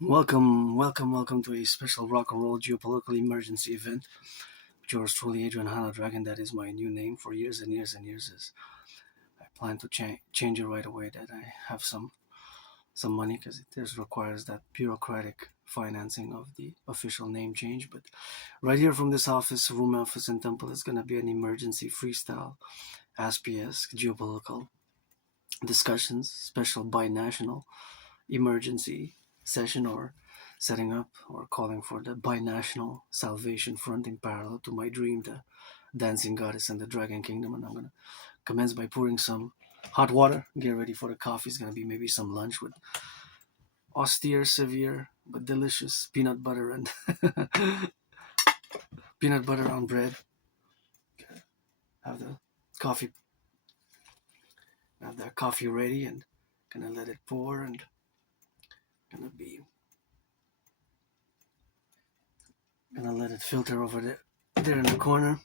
Welcome to a special rock and roll geopolitical emergency event. Yours truly, Adrian Hanna Dragon. That is my new name for years and years and years. As I plan to change it right away. That I have some money because it requires that bureaucratic financing of the official name change. But right here from this room office in Temple, is going to be an emergency freestyle Aspiesque geopolitical discussions, special binational emergency session or setting up or calling for the binational salvation front in parallel to my dream, the dancing goddess and the dragon kingdom. And I'm going to commence by pouring some hot water, get ready for the coffee. It's going to be maybe some lunch with austere, severe, but delicious peanut butter and peanut butter on bread. Have the coffee, have that coffee ready and gonna let it pour and gonna let it filter over there in the corner.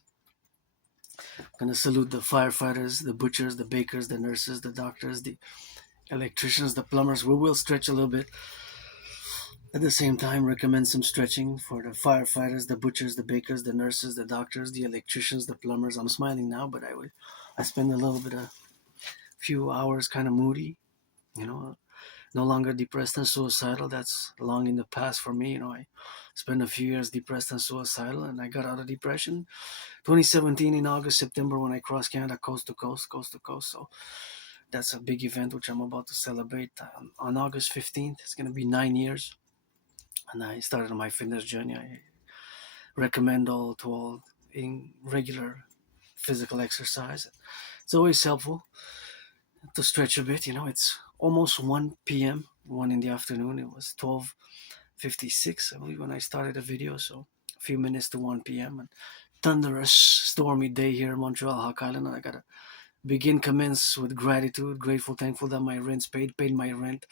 Gonna salute the firefighters, the butchers, the bakers, the nurses, the doctors, the electricians, the plumbers. We will stretch a little bit. At the same time, recommend some stretching for the firefighters, the butchers, the bakers, the nurses, the doctors, the electricians, the plumbers. I'm smiling now, but I spend a little bit of few hours kind of moody, you know, no longer depressed and suicidal. That's long in the past for me. I spent a few years depressed and suicidal, and I got out of depression 2017 in August, September when I crossed Canada coast to coast, coast to coast. So that's a big event which I'm about to celebrate on August 15th. It's going to be 9 years, and I started my fitness journey. I recommend all in regular physical exercise. It's always helpful to stretch a bit. It's almost 1 p.m., 1 in the afternoon. It was 12:56, I believe, when I started the video. So a few minutes to 1 p.m. and thunderous, stormy day here in Montreal, Hawk Island. And I gotta commence with gratitude, grateful, thankful that my rent's paid my rent,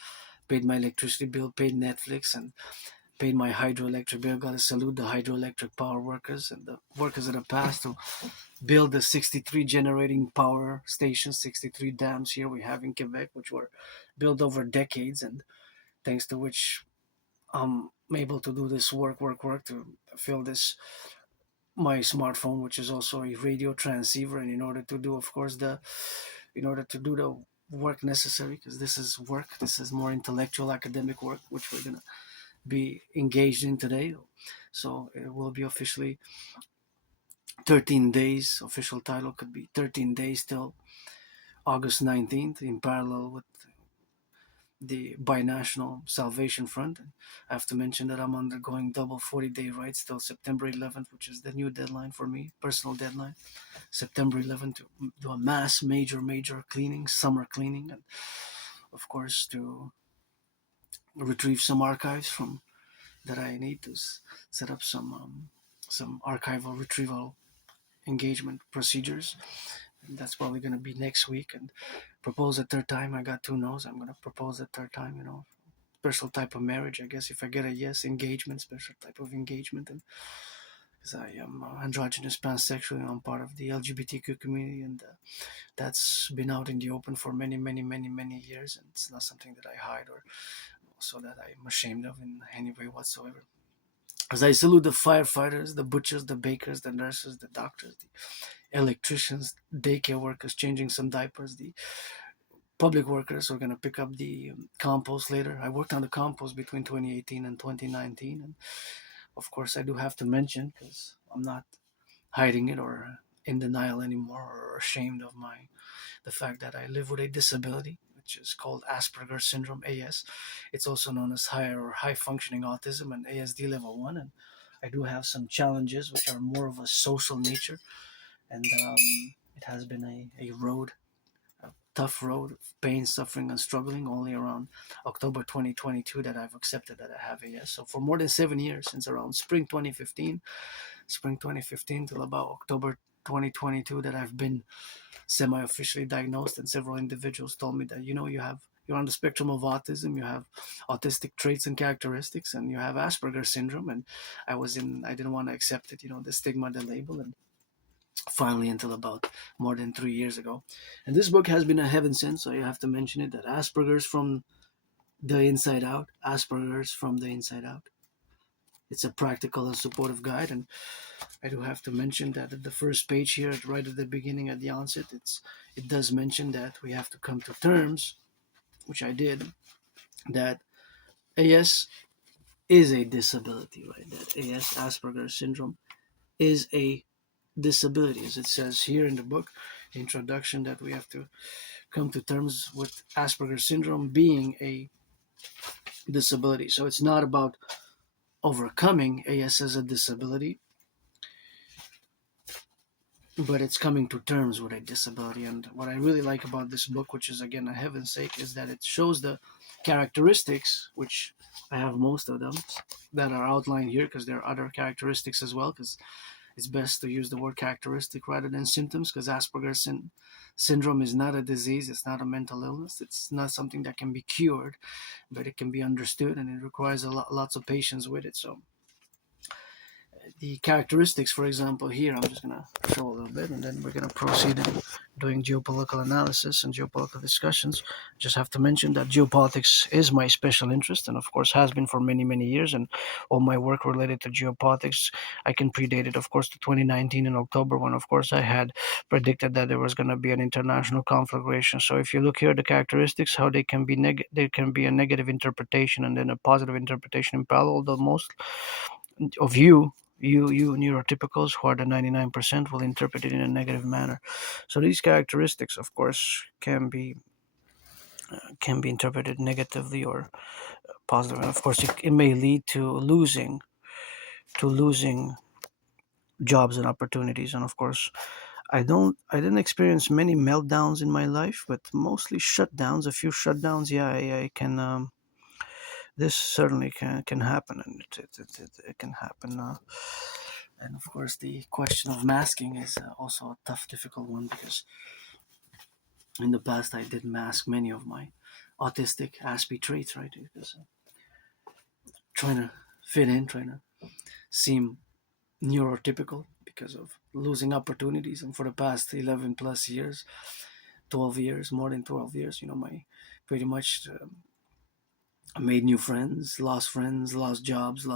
paid my electricity bill, paid Netflix, and paid my hydroelectric bill. Gotta salute the hydroelectric power workers and the workers of the past who build the 63 generating power stations, 63 dams here we have in Quebec, which were built over decades, and thanks to which I'm able to do this work to fill this my smartphone, which is also a radio transceiver. And in order to do, of course, in order to do the work necessary, because this is work, this is more intellectual academic work, which we're gonna be engaged in today. So it will be officially 13 days. Official title could be 13 days till August 19th, in parallel with the binational Salvation Front. And I have to mention that I'm undergoing double 40-day rights till September 11th, which is the new deadline for me, personal deadline. September 11th to do a mass major cleaning, summer cleaning, and of course to retrieve some archives from that I need to set up some archival retrieval engagement procedures. And that's probably going to be next week. And propose a third time. I got two no's. I'm going to propose a third time. Special type of marriage, I guess. If I get a yes, engagement, special type of engagement. And because I am androgynous, pansexual, and I'm part of the LGBTQ community, and that's been out in the open for many years, and it's not something that I hide or also that I'm ashamed of in any way whatsoever. As I salute the firefighters, the butchers, the bakers, the nurses, the doctors, the electricians, daycare workers changing some diapers, the public workers who are going to pick up the compost later. I worked on the compost between 2018 and 2019, and of course I do have to mention, because I'm not hiding it or in denial anymore or ashamed of the fact that I live with a disability, which is called Asperger's syndrome, AS. It's also known as high functioning autism and ASD level 1. And I do have some challenges which are more of a social nature. And it has been a tough road of pain, suffering, and struggling. Only around October 2022 that I've accepted that I have AS. So for more than 7 years, since around spring 2015 till about October 2022, that I've been semi-officially diagnosed, and several individuals told me that you're on the spectrum of autism, you have autistic traits and characteristics, and you have Asperger's syndrome. And I didn't want to accept it, the stigma, the label. And finally, until about more than 3 years ago, and this book has been a heaven sent, so you have to mention it, that Asperger's from The Inside Out, Asperger's from the Inside Out. It's a practical and supportive guide, and I do have to mention that at the first page here, right at the beginning, at the onset, it does mention that we have to come to terms, which I did, that AS is a disability, right? That AS, Asperger's syndrome, is a disability, as it says here in the book, the introduction, that we have to come to terms with Asperger's syndrome being a disability. So it's not about overcoming AS as a disability, but it's coming to terms with a disability. And what I really like about this book, which is again a heaven's sake, is that it shows the characteristics, which I have most of them that are outlined here, because there are other characteristics as well, because it's best to use the word characteristic rather than symptoms, because Asperger's syndrome is not a disease, it's not a mental illness, it's not something that can be cured, but it can be understood, and it requires lots of patience with it. So the characteristics, for example, here, I'm just going to show a little bit, and then we're going to proceed in doing geopolitical analysis and geopolitical discussions. Just have to mention that geopolitics is my special interest, and of course has been for many, many years. And all my work related to geopolitics, I can predate it, of course, to 2019 in October, when, of course, I had predicted that there was going to be an international conflagration. So if you look here, the characteristics, how they can be there can be a negative interpretation and then a positive interpretation in parallel. Although most of you neurotypicals, who are the 99%, will interpret it in a negative manner. So these characteristics, of course, can be interpreted negatively or positive, and of course it may lead to losing jobs and opportunities. And of course, I didn't experience many meltdowns in my life, but mostly shutdowns, a few shutdowns. Yeah, I can this certainly can happen, and it can happen. And of course, the question of masking is also a tough, difficult one, because in the past I did mask many of my autistic Aspie traits, right? Because trying to fit in, trying to seem neurotypical because of losing opportunities. And for the past 11 plus years, 12 years, more than 12 years, my pretty much made new friends, lost jobs,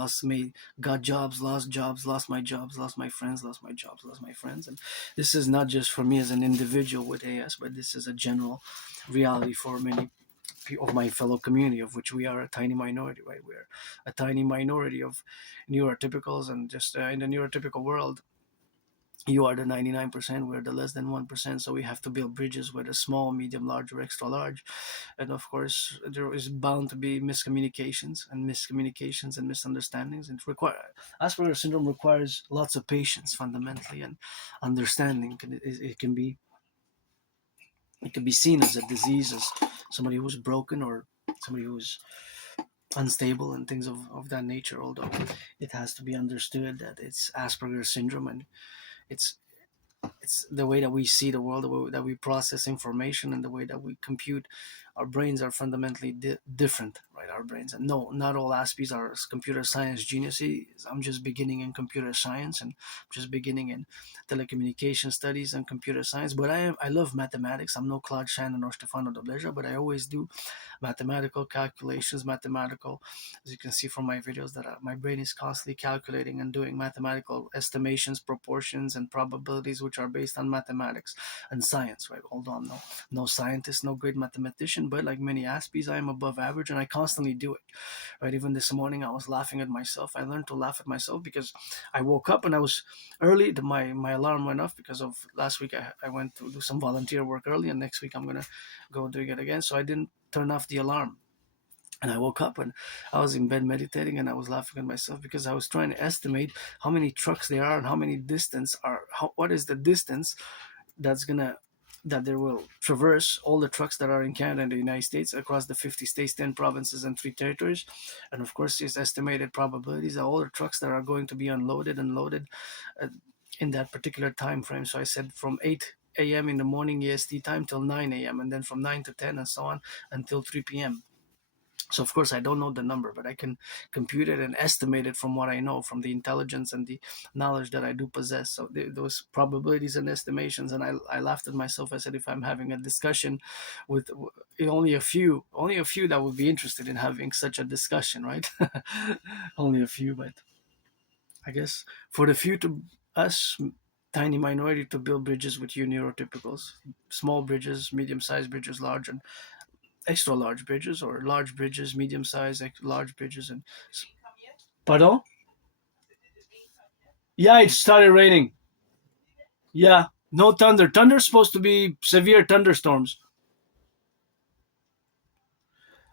got jobs, lost my jobs, lost my friends, lost my jobs, lost my friends. And this is not just for me as an individual with AS, but this is a general reality for many of my fellow community, of which we are a tiny minority, right? We're a tiny minority of neurotypicals, and just in the neurotypical world, you are the 99%, we're the less than 1%. So we have to build bridges with a small, medium, large, or extra large. And of course, there is bound to be miscommunications and misunderstandings. And Asperger's syndrome requires lots of patience, fundamentally, and understanding. It can be seen as a disease, as somebody who's broken, or somebody who's unstable, and things of that nature. Although it has to be understood that it's Asperger's syndrome, and it's it's the way that we see the world, the way that we process information, and the way that we compute. Our brains are fundamentally different, right? Our brains, and no, not all Aspies are computer science geniuses. I'm just beginning in computer science, and just beginning in telecommunication studies and computer science. But I love mathematics. I'm no Claude Shannon or Stefano Dobleja, but I always do mathematical calculations, mathematical, as you can see from my videos, that my brain is constantly calculating and doing mathematical estimations, proportions, and probabilities, which are based on mathematics and science, right? Although I'm no scientist, no great mathematician, but like many Aspies, I am above average, and I constantly do it, right? Even this morning, I was laughing at myself. I learned to laugh at myself because I woke up and I was early. My alarm went off because of last week. I went to do some volunteer work early, and next week I'm gonna go doing it again. So I didn't turn off the alarm. And I woke up and I was in bed meditating, and I was laughing at myself because I was trying to estimate how many trucks there are and what is the distance that's gonna that they will traverse all the trucks that are in Canada and the United States across the 50 states, 10 provinces, and 3 territories. And of course, there's estimated probabilities that all the trucks that are going to be unloaded and loaded uh, in that particular time frame. So I said from 8 a.m. in the morning EST time till 9 a.m., and then from 9 to 10 and so on until 3 p.m. So of course I don't know the number, but I can compute it and estimate it from what I know, from the intelligence and the knowledge that I do possess. So those probabilities and estimations, and I laughed at myself. I said, if I'm having a discussion with only a few that would be interested in having such a discussion, right? Only a few, but I guess for the few to us, tiny minority, to build bridges with you neurotypicals, small bridges, medium-sized bridges, large and extra large bridges, or large bridges, medium sized, large bridges, and pardon? Yeah, it started raining. Yeah, no thunder. Thunder's supposed to be severe thunderstorms.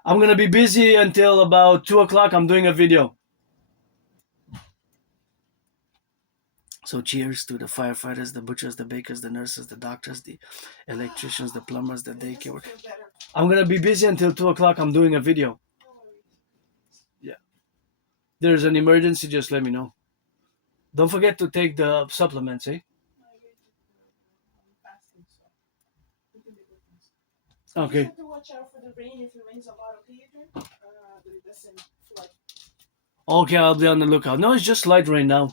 I'm gonna be busy until about 2 o'clock. I'm doing a video. So cheers to the firefighters, the butchers, the bakers, the nurses, the doctors, the electricians, the plumbers, the daycare. I'm gonna be busy until 2 o'clock. I'm doing a video. Yeah. There's an emergency, just let me know. Don't forget to take the supplements, eh? Okay. Okay, I'll be on the lookout. No, it's just light rain now.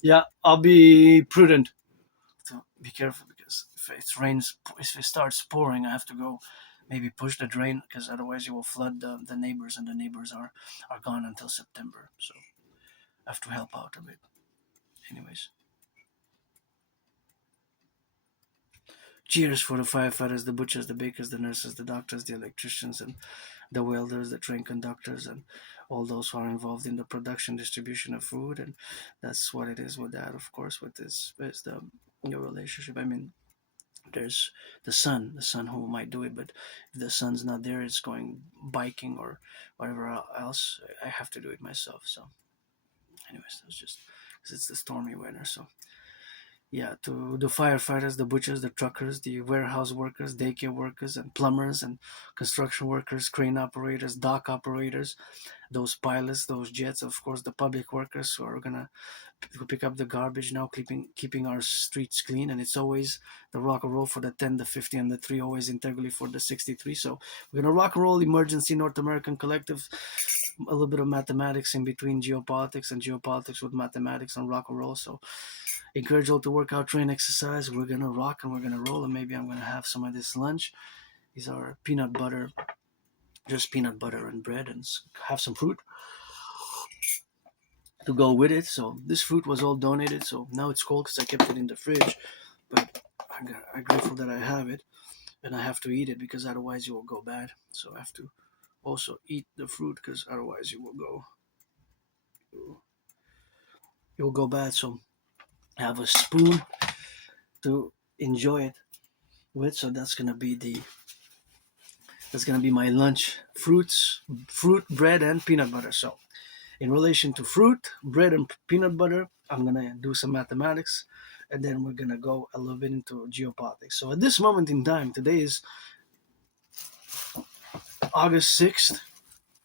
Yeah, I'll be prudent. So be careful, because if it rains, if it starts pouring, I have to go maybe push the drain, because otherwise you will flood the neighbors, and the neighbors are gone until September. So I have to help out a bit. Anyways, cheers for the firefighters, the butchers, the bakers, the nurses, the doctors, the electricians, and the welders, the train conductors, and all those who are involved in the production, distribution of food. And that's what it is with that, of course, with this is the relationship. I mean, there's the son who might do it, but if the son's not there, it's going biking or whatever else. I have to do it myself. So, anyways, that's just because it's the stormy weather. So, yeah, to the firefighters, the butchers, the truckers, the warehouse workers, daycare workers, and plumbers, and construction workers, crane operators, dock operators, those pilots, those jets, of course, the public workers who are gonna pick up the garbage now, keeping our streets clean. And it's always the rock and roll for the 10, the 50, and the 3, always Integree for the 63. So we're gonna rock and roll emergency North American Collective, a little bit of mathematics in between geopolitics, and geopolitics with mathematics and rock and roll. So encourage all to work out, train, exercise. We're gonna rock and we're gonna roll, and maybe I'm gonna have some of this lunch. These are peanut butter, just peanut butter and bread, and have some fruit to go with it. So this fruit was all donated, so now it's cold because I kept it in the fridge. But I'm grateful that I have it, and I have to eat it, because otherwise it will go bad. So I have to also eat the fruit, because otherwise it will go bad. So I have a spoon to enjoy it with. So that's gonna be my lunch: fruit, bread, and peanut butter. So in relation to fruit, bread, and peanut butter, I'm gonna do some mathematics, and then we're gonna go a little bit into geopolitics. So at this moment in time, today is August 6th,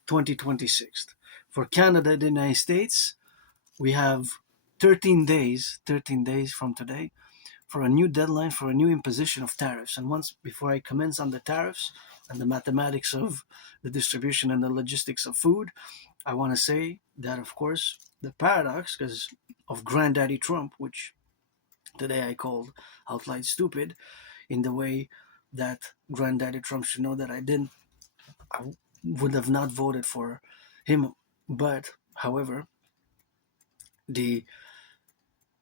2026. For Canada, the United States, we have 13 days from today, for a new deadline for a new imposition of tariffs. And once before I commence on the tariffs and the mathematics of the distribution and the logistics of food, I want to say that, of course, the paradox because of Granddaddy Trump, which today I called outright stupid, in the way that Granddaddy Trump should know that I would have not voted for him. But, however, the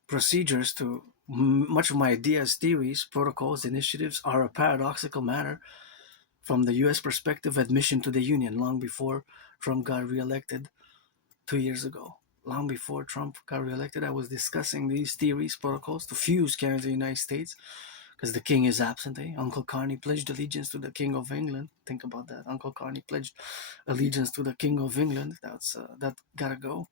procedures to much of my ideas, theories, protocols, initiatives are a paradoxical matter from the US perspective. Admission to the Union long before Trump got reelected 2 years ago. Long before Trump got reelected, I was discussing these theories, protocols to fuse Canada and the United States, because the king is absent. Uncle Carney pledged allegiance to the King of England. Think about that. Uncle Carney pledged allegiance to the King of England. That gotta go.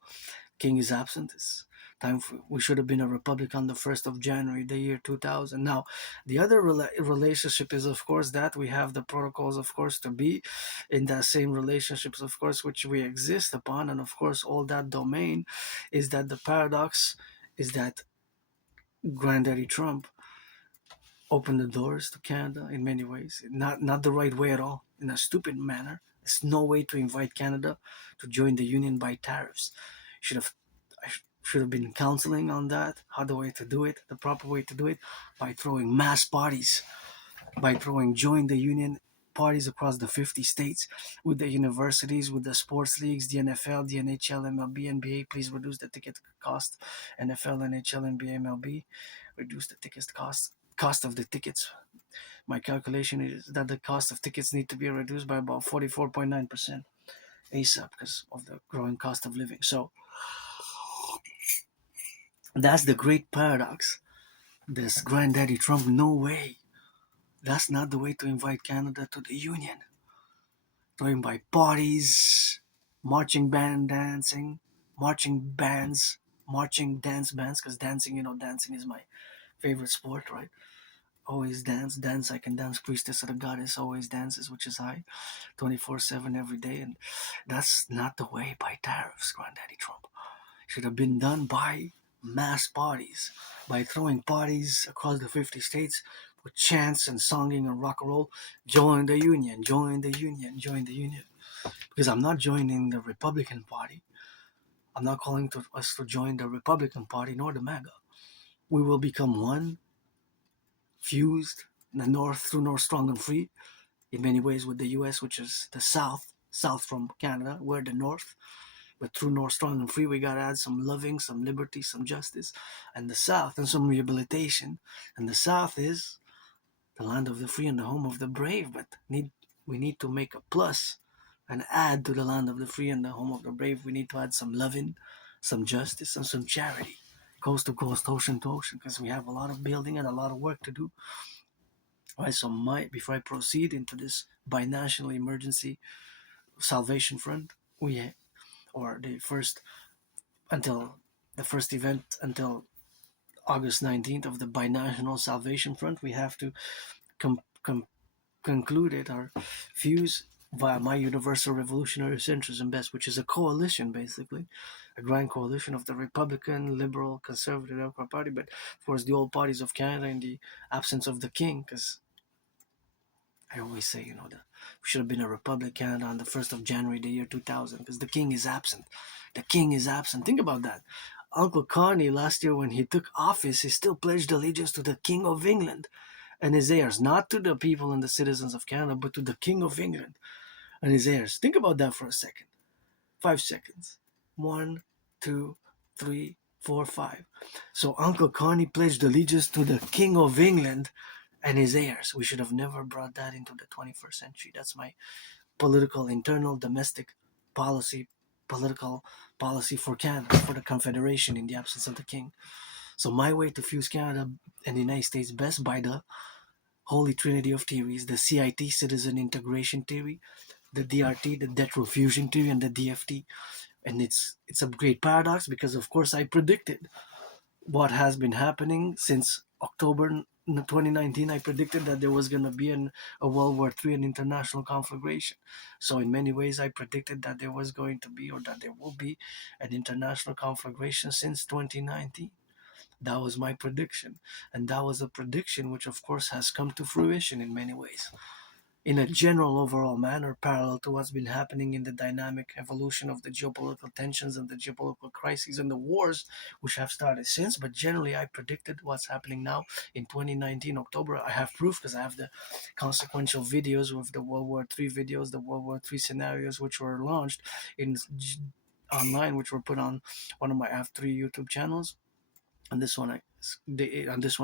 King is absent. It's time we should have been a republic on the 1st of January, the year 2000. Now, the other relationship is, of course, that we have the protocols, of course, to be in that same relationships, of course, which we exist upon. And, of course, all that domain is that the paradox is that Granddaddy Trump opened the doors to Canada in many ways. Not the right way at all, in a stupid manner, There's no way to invite Canada to join the union by tariffs. Should have I should have been counseling on that, how the way to do it, the proper way to do it, by throwing mass parties, by throwing join the union parties across the 50 states with the universities, with the sports leagues, the NFL, the NHL, MLB, NBA. Please reduce the ticket cost. NFL, NHL, NBA, MLB, reduce the ticket cost of the tickets. My calculation is that the cost of tickets need to be reduced by about 44.9% ASAP because of the growing cost of living. So that's the great paradox. This granddaddy Trump, no way. That's not the way to invite Canada to the Union. Going by parties, marching band dancing, marching bands, marching dance bands, because dancing, dancing is my favorite sport, right? Always dance. I can dance priestess of the goddess, always dances, which is high, 24/7 every day. And that's not the way by tariffs, Granddaddy Trump. Should have been done by mass parties, by throwing parties across the 50 states with chants and songing and rock and roll. Join the union, join the union, join the union. Because I'm not joining the Republican Party. I'm not calling to us to join the Republican Party nor the MAGA. We will become one, fused, the North through North strong and free, in many ways with the US, which is the south from Canada. We're the North. But through North strong and free, we gotta add some loving, some liberty, some justice, and the South, and some rehabilitation. And the South is the land of the free and the home of the brave. But we need to make a plus and add to the land of the free and the home of the brave. We need to add some loving, some justice, and some charity, coast to coast, ocean to ocean, because we have a lot of building and a lot of work to do. All right, so before I proceed into this binational emergency salvation front, we or the first until the first event until August 19th of the binational salvation front, we have to com- com- conclude it or fuse via my universal revolutionary centrism best, which is a coalition basically, a grand coalition of the Republican, Liberal, Conservative, Democrat Party, but of course the old parties of Canada in the absence of the king, because I always say, that we should have been a republic Canada on the 1st of January, the year 2000, because the king is absent. The king is absent. Think about that. Uncle Carney, last year when he took office, he still pledged allegiance to the King of England and his heirs, not to the people and the citizens of Canada, but to the King of England and his heirs. Think about that for a second. 5 seconds. 1, 2, 3, 4, 5. So Uncle Carney pledged allegiance to the King of England and his heirs. We should have never brought that into the 21st century. That's my political, internal, domestic political policy for Canada, for the Confederation in the absence of the king. So my way to fuse Canada and the United States best by the holy trinity of theories, the CIT, citizen integration theory, the DRT, the debt fusion theory, and the DFT. And it's a great paradox because, of course, I predicted what has been happening since October 2019. I predicted that there was going to be a World War III, an international conflagration. So in many ways, I predicted that there was going to be, or that there will be, an international conflagration since 2019. That was my prediction. And that was a prediction which, of course, has come to fruition in many ways, in a general overall manner, parallel to what's been happening in the dynamic evolution of the geopolitical tensions and the geopolitical crises and the wars which have started since. But generally, I predicted what's happening now in 2019 October. I have proof because I have the consequential videos with the World War III videos, the World War III scenarios which were launched in online, which were put on one of my, I have 3 YouTube channels, and this one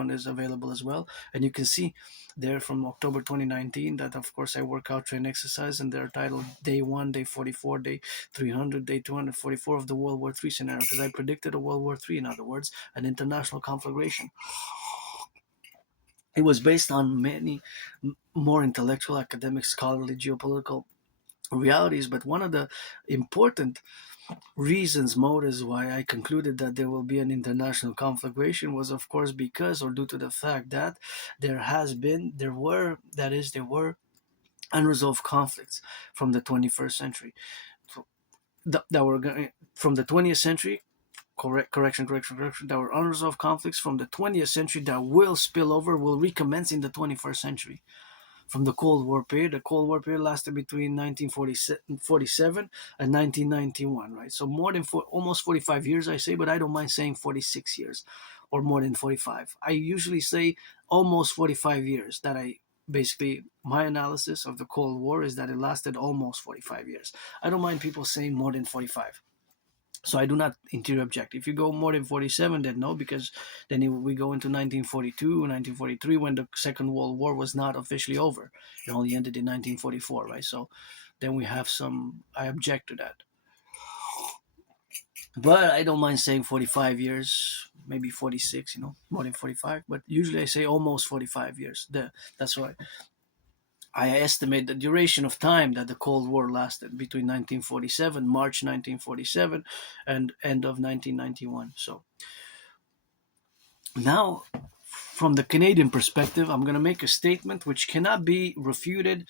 is available as well. And you can see there from October 2019 that, of course, I work out, train, exercise, and they're titled Day 1, Day 44, Day 300, Day 244 of the World War III scenario, because I predicted a World War III, in other words, an international conflagration. It was based on many more intellectual, academic, scholarly, geopolitical realities, but one of the important motives why I concluded that there will be an international conflagration was, of course, because, or due to the fact that there were unresolved conflicts from the 21st century, that were going from the 20th century. Correction. There were unresolved conflicts from the 20th century that will spill over, will recommence in the 21st century. from the Cold War period. The Cold War period lasted between 1947 and 1991, right? So more than almost 45 years, I say, but I don't mind saying 46 years or more than 45. I usually say almost 45 years. That I basically, my analysis of the Cold War is that it lasted almost 45 years. I don't mind people saying more than 45. So I do not interject. If you go more than 47, then no, because then we go into 1942, 1943, when the Second World War was not officially over. It only ended in 1944, right? So then we have some, I object to that. But I don't mind saying 45 years, maybe 46, more than 45. But usually I say almost 45 years. That's why I estimate the duration of time that the Cold War lasted between 1947, March 1947, and end of 1991. So now, from the Canadian perspective, I'm going to make a statement which cannot be refuted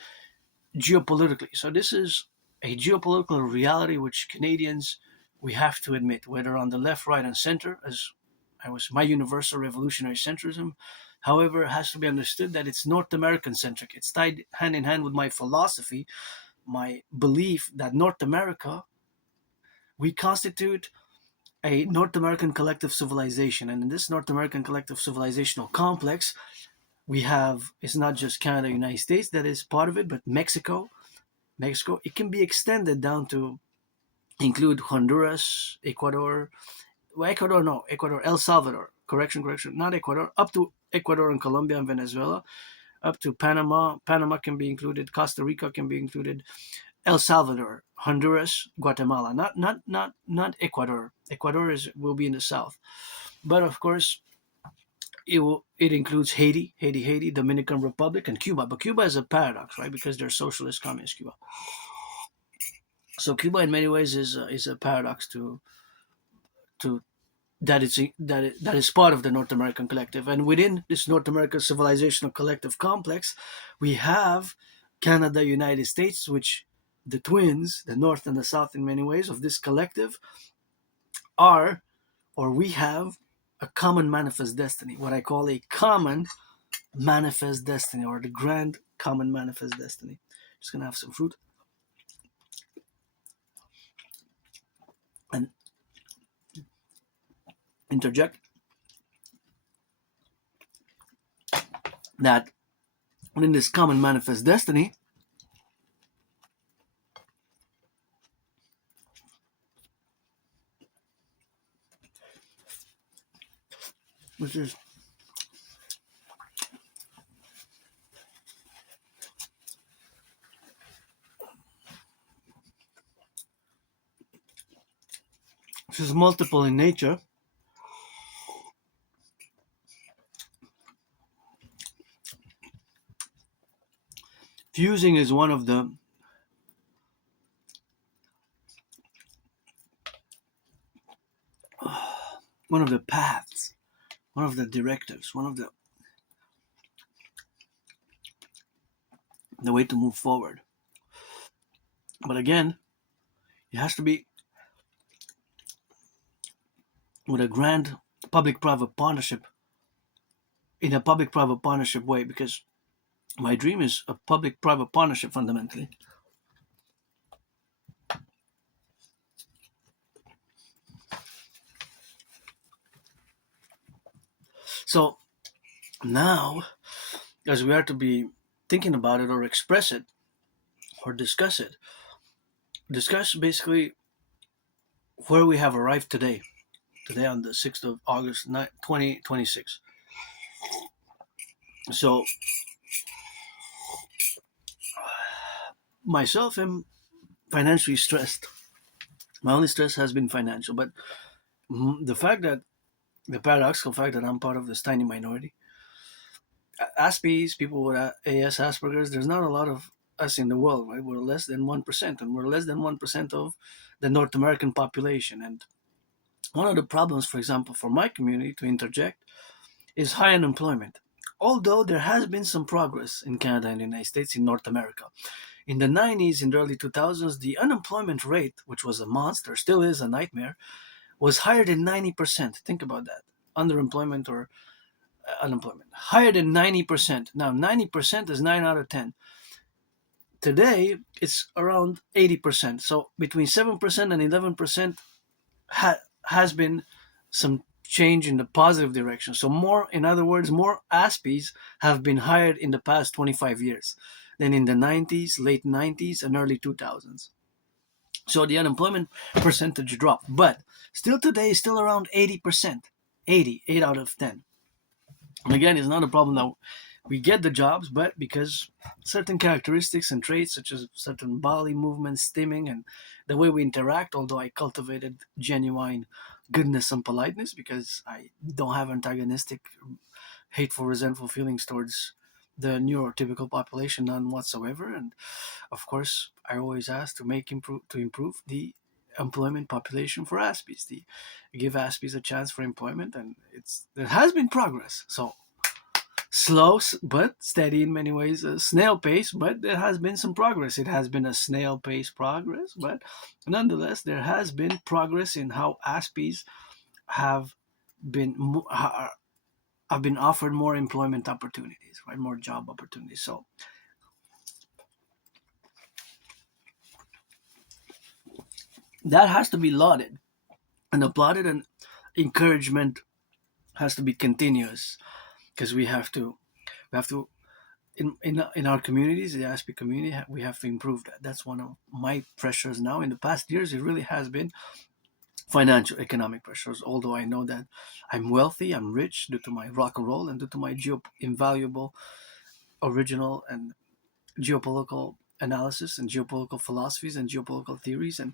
geopolitically. So this is a geopolitical reality which Canadians, we have to admit, whether on the left, right, and center, as I was my universal revolutionary centrism. However, it has to be understood that it's North American centric. It's tied hand in hand with my philosophy, my belief that North America, we constitute a North American collective civilization. And in this North American collective civilizational complex, we have, it's not just Canada, United States that is part of it, but Mexico. It can be extended down to include Honduras, Ecuador, El Salvador, correction, not Ecuador, up to Ecuador and Colombia and Venezuela, up to Panama. Panama can be included, Costa Rica can be included, El Salvador, Honduras, Guatemala, not Ecuador. Ecuador will be in the south, but of course it includes Haiti, Dominican Republic, and Cuba. But Cuba is a paradox, right? Because they're socialist communist Cuba. So Cuba, in many ways, is a paradox to that is part of the North American collective. And within this North American civilizational collective complex, we have Canada, United States, which the twins, the North and the South, in many ways of this collective, are, or we have, a common manifest destiny. What I call a common manifest destiny, or the grand common manifest destiny. Just gonna have some fruit. And interject that within this common manifest destiny, which is multiple in nature, fusing is one of the paths, one of the directives, one of the way to move forward. But again, it has to be with a grand public-private partnership, in a public-private partnership way, because my dream is a public-private partnership fundamentally. So now, as we are to be thinking about it or express it or discuss basically where we have arrived today on the 6th of August 2026. So myself am financially stressed. My only stress has been financial, but the paradoxical fact that I'm part of this tiny minority, Aspies, people with AS Asperger's, there's not a lot of us in the world, right? We're less than 1%, and we're less than 1% of the North American population. And one of the problems, for example, for my community, to interject, is high unemployment. Although there has been some progress in Canada and the United States, in North America. In the 90s, in the early 2000s, the unemployment rate, which was a monster, still is a nightmare, was higher than 90%. Think about that. Underemployment, or unemployment, higher than 90%. Now 90% is 9 out of 10. Today it's around 80%. So between 7% and 11% has been some change in the positive direction. So more, in other words, more Aspies have been hired in the past 25 years than in the 90s, late 90s, and early 2000s. So the unemployment percentage dropped, but still today is still around 80%. 8 out of 10. And again, it's not a problem that we get the jobs, but because certain characteristics and traits, such as certain body movements, stimming, and the way we interact, although I cultivated genuine goodness and politeness because I don't have antagonistic, hateful, resentful feelings towards the neurotypical population, none whatsoever. And of course, I always ask to improve the employment population for Aspies, the give Aspies a chance for employment, and there has been progress. So slow but steady in many ways, a snail pace, but there has been some progress. It has been a snail pace progress, but nonetheless, there has been progress in how Aspies have been have been offered more employment opportunities, right? More job opportunities. So that has to be lauded and applauded, and encouragement has to be continuous because we have to in our communities, the Aspie community, we have to improve that. That's one of my pressures now. In the past years, it really has been financial, economic pressures. Although I know that I'm wealthy, I'm rich due to my rock and roll and due to my invaluable, original, and geopolitical analysis and geopolitical philosophies and geopolitical theories. And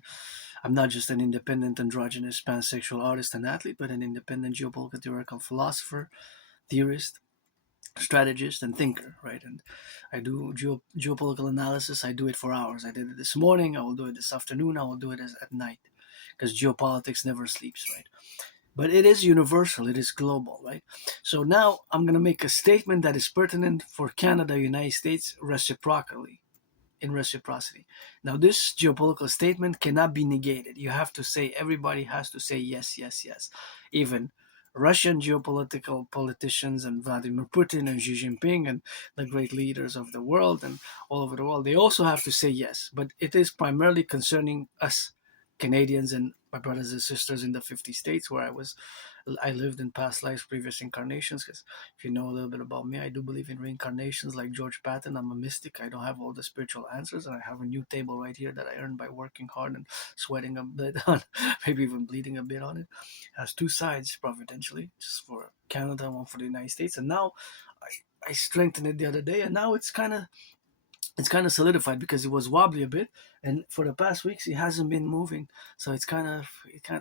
I'm not just an independent androgynous pansexual artist and athlete, but an independent geopolitical theoretical philosopher, theorist, strategist, and thinker, right? And I do geopolitical analysis. I do it for hours. I did it this morning. I will do it this afternoon. I will do it at night because geopolitics never sleeps, right? But it is universal. It is global, right? So now I'm going to make a statement that is pertinent for Canada, United States, reciprocally, in reciprocity. Now, this geopolitical statement cannot be negated. You have to say, everybody has to say yes, yes, yes. Even Russian geopolitical politicians and Vladimir Putin and Xi Jinping and the great leaders of the world and all over the world, they also have to say yes. But it is primarily concerning us, Canadians, and my brothers and sisters in the 50 states where I lived in past lives, previous incarnations. Because if you know a little bit about me, I do believe in reincarnations like George Patton. I'm a mystic. I don't have all the spiritual answers, and I have a new table right here that I earned by working hard and sweating a bit on, maybe even bleeding a bit on it. It has two sides, providentially, just for Canada and one for the United States. And now I strengthened it the other day, and now it's kind of solidified because it was wobbly a bit, and for the past weeks it hasn't been moving. So it's kind of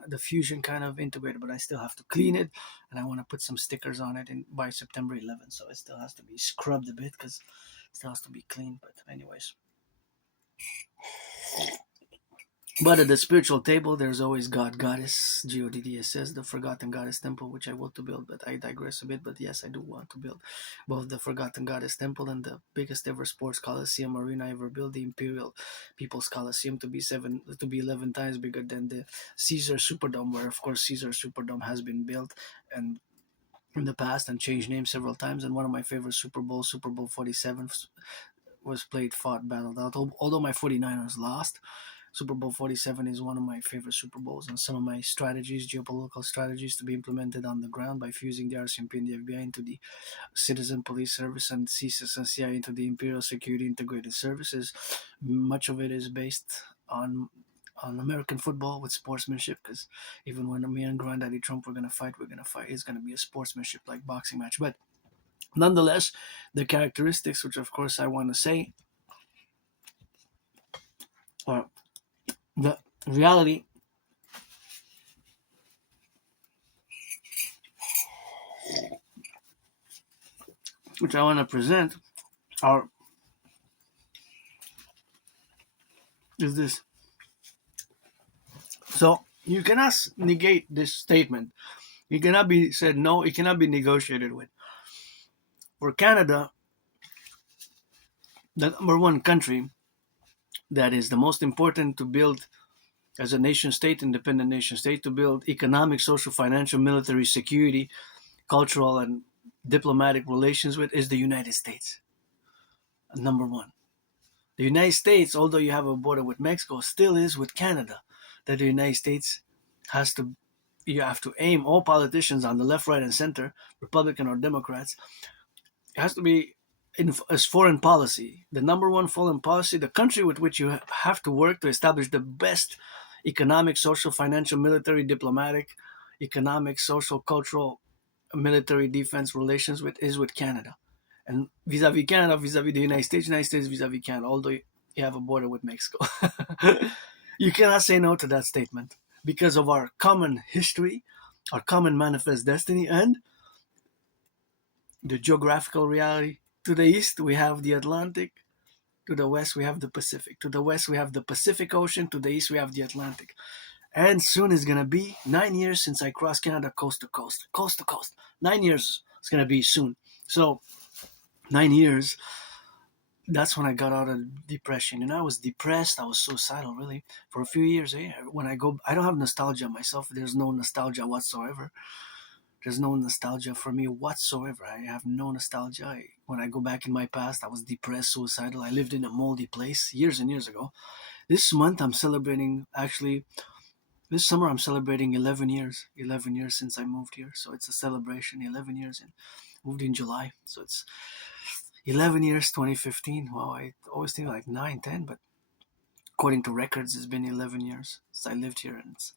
the fusion kind of integrated, but I still have to clean it, and I want to put some stickers on it by September 11th. So it still has to be scrubbed a bit because it still has to be cleaned. But anyways, but at the spiritual table, there's always God, Goddess, GODDSS, the Forgotten Goddess Temple, which I want to build, but I digress a bit. But yes, I do want to build both the Forgotten Goddess Temple and the biggest ever sports coliseum arena ever built, the Imperial People's Coliseum, to be 11 times bigger than the Caesar Superdome, where of course Caesar Superdome has been built and in the past and changed names several times. And one of my favorite Super Bowls, Super Bowl 47, was played, fought, battled out. Although my 49ers lost, Super Bowl 47 is one of my favorite Super Bowls, and some of my strategies, geopolitical strategies, to be implemented on the ground by fusing the RCMP and the FBI into the Citizen Police Service and CSIS and CIA into the Imperial Security Integrated Services. Much of it is based on American football with sportsmanship, because even when me and Granddaddy Trump we're gonna fight, it's gonna be a sportsmanship like boxing match. But nonetheless, the characteristics, which of course I want to say, are the reality which I want to present are is this. So you cannot negate this statement. It cannot be said no. It cannot be negotiated with. For Canada, the number one country that is the most important to build as a nation state, independent nation state, to build economic, social, financial, military, security, cultural, and diplomatic relations with is the United States. Number one. The United States, although you have a border with Mexico, still is with Canada. That the United States has to, you have to aim all politicians on the left, right, and center, Republican or Democrats, it has to be as foreign policy. The number one foreign policy, the country with which you have to work to establish the best economic, social, financial, military, diplomatic, economic, social, cultural, military defense relations with is with Canada. And vis-a-vis Canada, vis-a-vis the United States vis-a-vis Canada, although you have a border with Mexico. You cannot say no to that statement because of our common history, our common manifest destiny, and the geographical reality. To the east, we have the Atlantic. To the west, we have the Pacific. To the west, we have the Pacific Ocean. To the east, we have the Atlantic. And soon is going to be 9 years since I crossed Canada coast to coast. Coast to coast. 9 years it's going to be soon. So 9 years, that's when I got out of depression. And I was depressed. I was suicidal, really, for a few years. When I go, I don't have nostalgia myself. There's no nostalgia whatsoever. There's no nostalgia for me whatsoever. I have no nostalgia. When I go back in my past, I was depressed, suicidal. I lived in a moldy place years and years ago. This month, I'm celebrating, actually, this summer, I'm celebrating 11 years. 11 years since I moved here. So it's a celebration, 11 years. And moved in July. So it's 11 years, 2015. Wow, I always think like 9, 10, but according to records, it's been 11 years since I lived here. And it's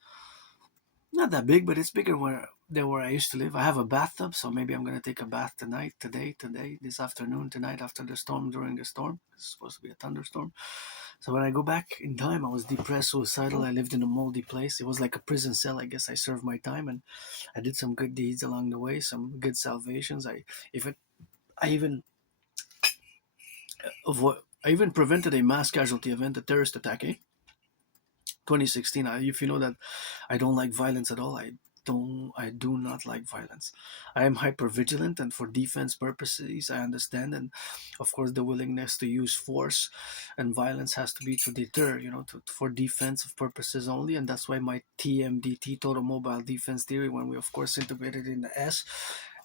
not that big, but it's bigger than where I used to live. I have a bathtub, so maybe I'm gonna take a bath tonight, today, this afternoon, tonight after the storm, during the storm. It's supposed to be a thunderstorm. So when I go back in time, I was depressed, suicidal. I lived in a moldy place. It was like a prison cell. I guess I served my time, and I did some good deeds along the way, some good salvations. I even avoid, I even prevented a mass casualty event, a terrorist attack. 2016. If you know that I don't like violence at all, I do not like violence. I am hyper vigilant, and for defense purposes, I understand. And of course, the willingness to use force and violence has to be to deter, for defensive purposes only. And that's why my TMDT, total mobile defense theory, when we of course integrated in the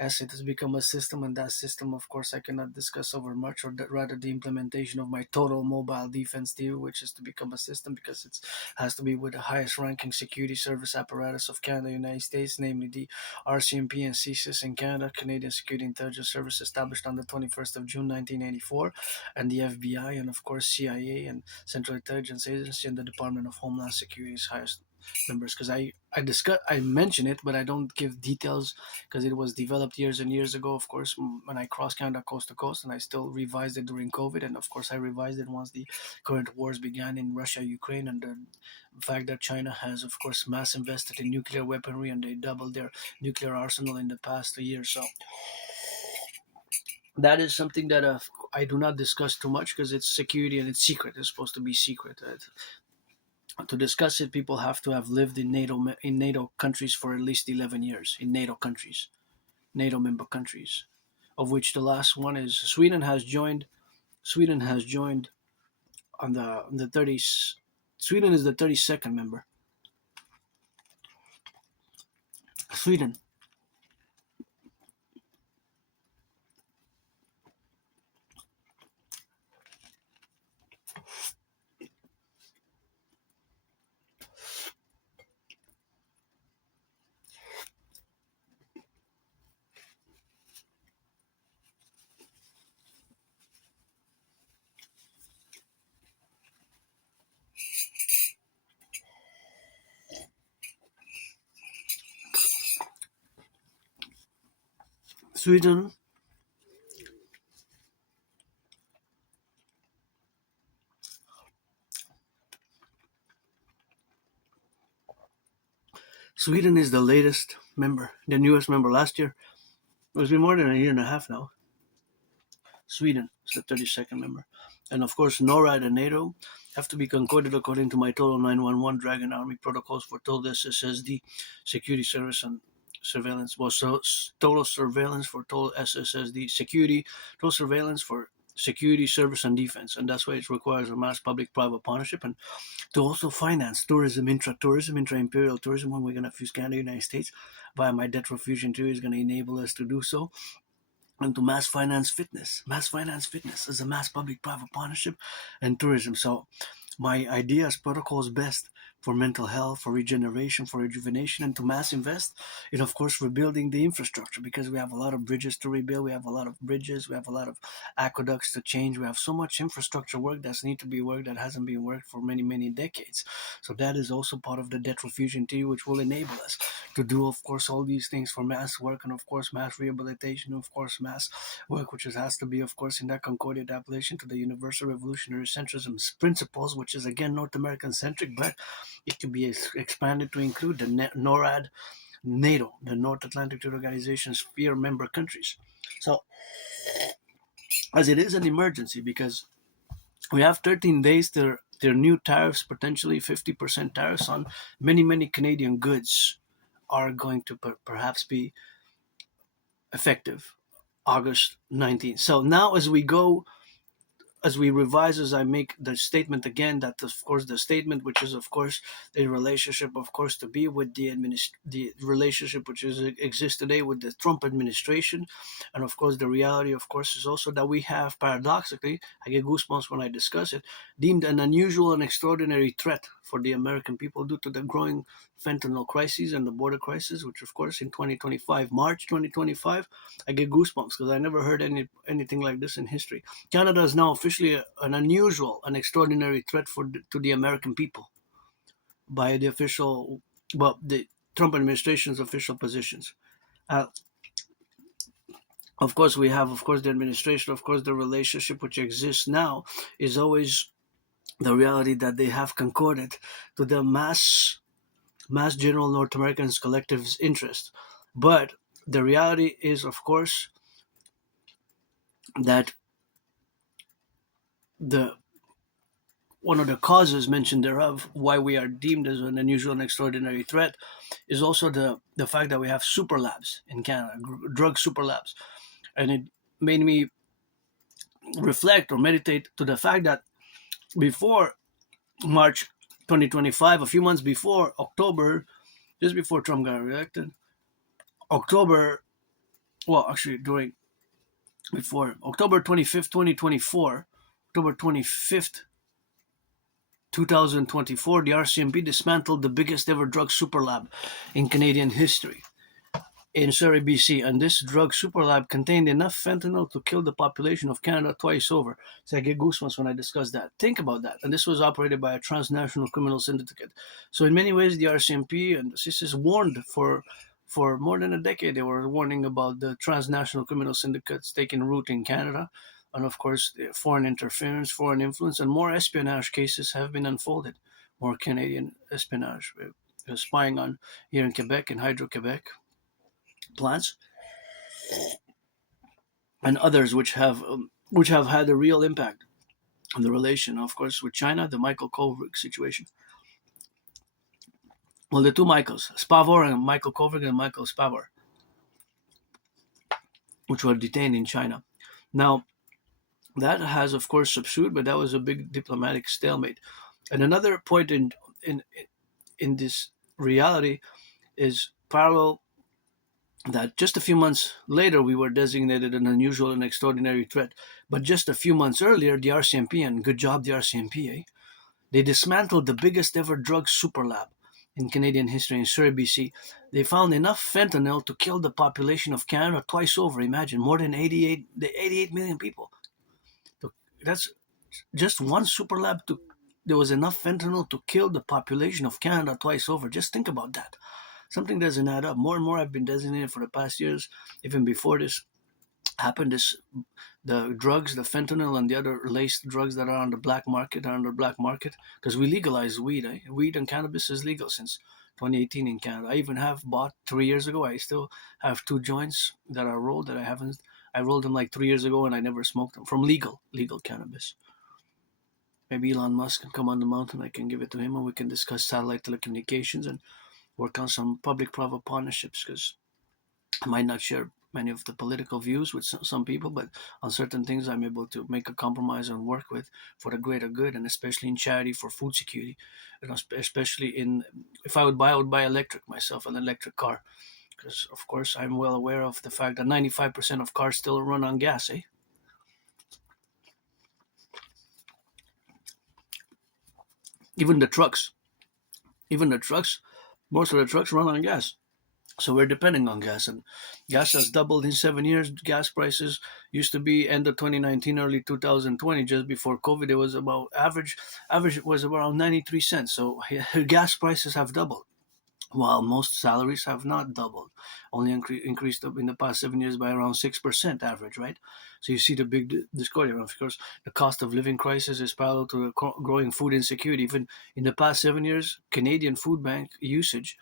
as it has become a system, and that system, of course, I cannot discuss over much, or rather the implementation of my total mobile defense theory, which is to become a system because it has to be with the highest ranking security service apparatus of Canada, United States, namely the RCMP and CSIS in Canada, Canadian Security Intelligence Service, established on the 21st of June 1984, and the FBI, and of course CIA and Central Intelligence Agency, and the Department of Homeland Security's highest members. Because I mention it, but I don't give details because it was developed years and years ago. Of course, when I crossed Canada coast to coast, and I still revised it during COVID, and of course I revised it once the current wars began in Russia, Ukraine, and the fact that China has, of course, mass invested in nuclear weaponry, and they doubled their nuclear arsenal in the past 2 years. So that is something that I do not discuss too much because it's security and it's secret. It's supposed to be secret. To discuss it, people have to have lived in NATO countries for at least 11 years, in NATO member countries, of which the last one is Sweden has joined. Sweden has joined on the 30s. Sweden is the 32nd member. Sweden. Sweden Sweden is the latest member, the newest member last year. It's been more than a year and a half now. Sweden is the 32nd member. And of course, NORAD and NATO have to be concorded according to my Total 911 Dragon Army protocols for total SSSD security service and surveillance. Well, so total surveillance for total SSSD security, total surveillance for security, service, and defense. And that's why it requires a mass public-private partnership, and to also finance tourism, intra-tourism, intra-imperial tourism, when we're going to fuse Canada, United States, via my debt refusion theory is going to enable us to do so. and to mass finance fitness. Mass finance fitness is a mass public-private partnership and tourism. So my idea is protocols best for mental health, for regeneration, for rejuvenation, and to mass invest in, of course, rebuilding the infrastructure because we have a lot of bridges to rebuild. We have a lot of bridges. We have a lot of aqueducts to change. We have so much infrastructure work that's need to be worked that hasn't been worked for many, many decades. So that is also part of the debt refusion theory, which will enable us to do, of course, all these things for mass work and, of course, mass rehabilitation, of course, mass work, which has to be, of course, in that Concordia appellation to the universal revolutionary centrism principles, which is again North American centric, but it can be expanded to include the NORAD, NATO, the North Atlantic Treaty Organization sphere member countries. So, as it is an emergency, because we have 13 days to their new tariffs, potentially 50% tariffs on many, many Canadian goods are going to perhaps be effective August 19th. So now as we revise, as I make the statement again, that of course the statement, which is of course the relationship, of course, to be with the relationship which is exists today with the Trump administration, and of course the reality, of course, is also that we have paradoxically, I get goosebumps when I discuss it, deemed an unusual and extraordinary threat for the American people due to the growing fentanyl crises and the border crisis, which of course in 2025, March 2025, I get goosebumps because I never heard anything like this in history. Canada is now officially an unusual and extraordinary threat to the American people by the official, well, the Trump administration's official positions. Uh, of course, we have, of course, the administration, of course, the relationship which exists now is always the reality that they have concorded to the mass general North Americans collective's interest. But the reality is, of course, that the one of the causes mentioned thereof why we are deemed as an unusual and extraordinary threat is also the fact that we have super labs in Canada, drug super labs. And it made me reflect or meditate to the fact that before March 2025, a few months before October, just before Trump got reelected, October, well, actually during, before October 25th, 2024, October 25th, 2024, the RCMP dismantled the biggest ever drug super lab in Canadian history in Surrey, BC. And this drug super lab contained enough fentanyl to kill the population of Canada twice over. So I get goosebumps when I discuss that. Think about that. And this was operated by a transnational criminal syndicate. So in many ways, the RCMP and the CIS warned for more than a decade. They were warning about the transnational criminal syndicates taking root in Canada. And of course, the foreign interference, foreign influence, and more espionage cases have been unfolded. More Canadian espionage, spying on here in Quebec, in Hydro-Quebec plants, and others which have had a real impact on the relation, of course, with China. The Michael Kovrig situation. Well, the two Michaels, Spavor and Michael Kovrig and Michael Spavor, which were detained in China. Now, that has, of course, subsued, but that was a big diplomatic stalemate. And another point in this reality is parallel that just a few months later we were designated an unusual and extraordinary threat. But just a few months earlier, the RCMP, and good job the RCMP, they dismantled the biggest ever drug super lab in Canadian history in Surrey, BC. They found enough fentanyl to kill the population of Canada twice over. Imagine, more than 88 million people. That's just one super lab there was enough fentanyl to kill the population of Canada twice over. Just think about that. Something doesn't add up. More and more I've been designated for the past years, even before this happened, the drugs, the fentanyl and the other laced drugs that are on the black market are on the black market because we legalized weed. Weed and cannabis is legal since 2018 in Canada. I even have bought 3 years ago. I still have 2 joints that are rolled that I haven't. I rolled them like 3 years ago and I never smoked them from legal cannabis. Maybe Elon Musk can come on the mountain. I can give it to him and we can discuss satellite telecommunications and work on some public-private partnerships because I might not share many of the political views with some people, but on certain things I'm able to make a compromise and work with for the greater good, and especially in charity for food security, especially in, if I would buy electric myself, an electric car, because of course I'm well aware of the fact that 95% of cars still run on gas. Even the trucks, even the trucks, most of the trucks run on gas. So we're depending on gas, and gas has doubled in 7 years. Gas prices used to be end of 2019, early 2020, just before COVID. It was about average was around 93 cents. So gas prices have doubled, while most salaries have not doubled, only increased up in the past 7 years by around 6% average, right? So you see the big discord. Of course, the cost of living crisis is parallel to the growing food insecurity. Even in the past 7 years, Canadian food bank usage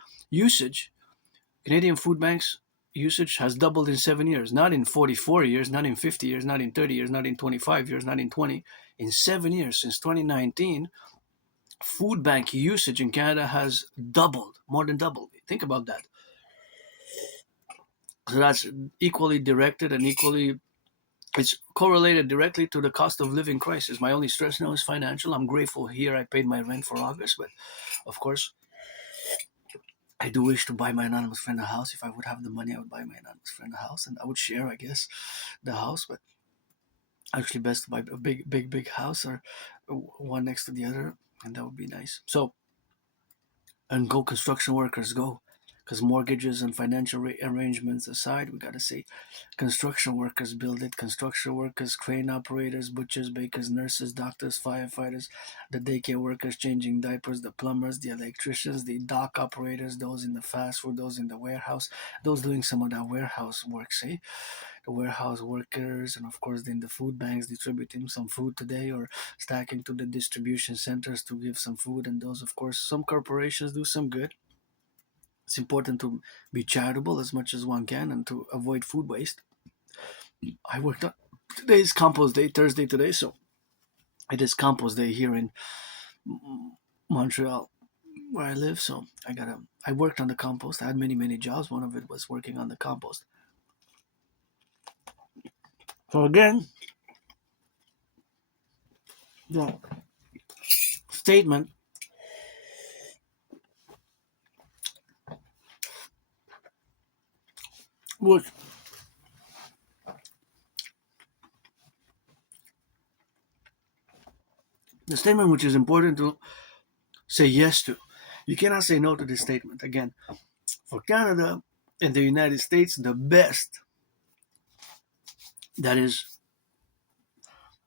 Canadian food banks usage has doubled in 7 years, not in 44 years, not in 50 years, not in 30 years, not in 25 years, not in 20. In 7 years, since 2019, food bank usage in Canada has doubled, more than doubled. Think about that. So that's equally directed and equally, it's correlated directly to the cost of living crisis. My only stress now is financial. I'm grateful here I paid my rent for August, but of course, I do wish to buy my anonymous friend a house. If I would have the money, I would buy my anonymous friend a house, and I would share, I guess, the house. But actually, best to buy a big house, or one next to the other, and that would be nice. So, and go construction workers, go, because mortgages and financial arrangements aside, we gotta say, construction workers build it. Construction workers, crane operators, butchers, bakers, nurses, doctors, firefighters, the daycare workers changing diapers, the plumbers, the electricians, the dock operators, those in the fast food, those in the warehouse, those doing some of that warehouse work, say, the warehouse workers, and of course then the food banks distributing some food today, or stacking to the distribution centers to give some food. And those, of course, some corporations do some good. It's important to be charitable as much as one can and to avoid food waste. I worked on today's compost day, Thursday today, so it is compost day here in Montreal where I live. So I worked on the compost. I had many jobs. One of it was working on the compost. So again, the statement which which is important to say yes to. You cannot say no to this statement. Again, for Canada and the United States, the best that is,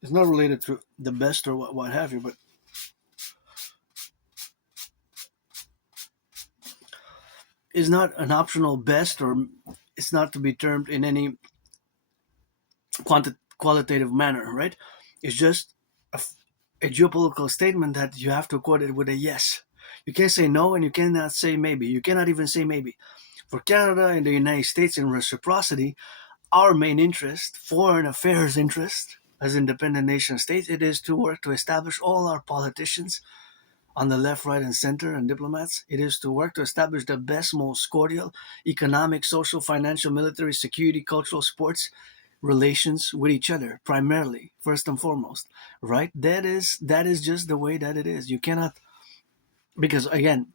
it's not related to the best or what have you, but is not an optional best, or it's not to be termed in any qualitative manner, right? It's just a geopolitical statement that you have to quote it with a yes. You can't say no, and you cannot say maybe. You cannot even say maybe. For Canada and the United States, in reciprocity, our main interest, foreign affairs interest, as independent nation states, it is to work to establish all our politicians on the left, right, and center, and diplomats. It is to work to establish the best, most cordial economic, social, financial, military, security, cultural, sports relations with each other, primarily, first and foremost. Right? That is just the way that it is. You cannot, because again,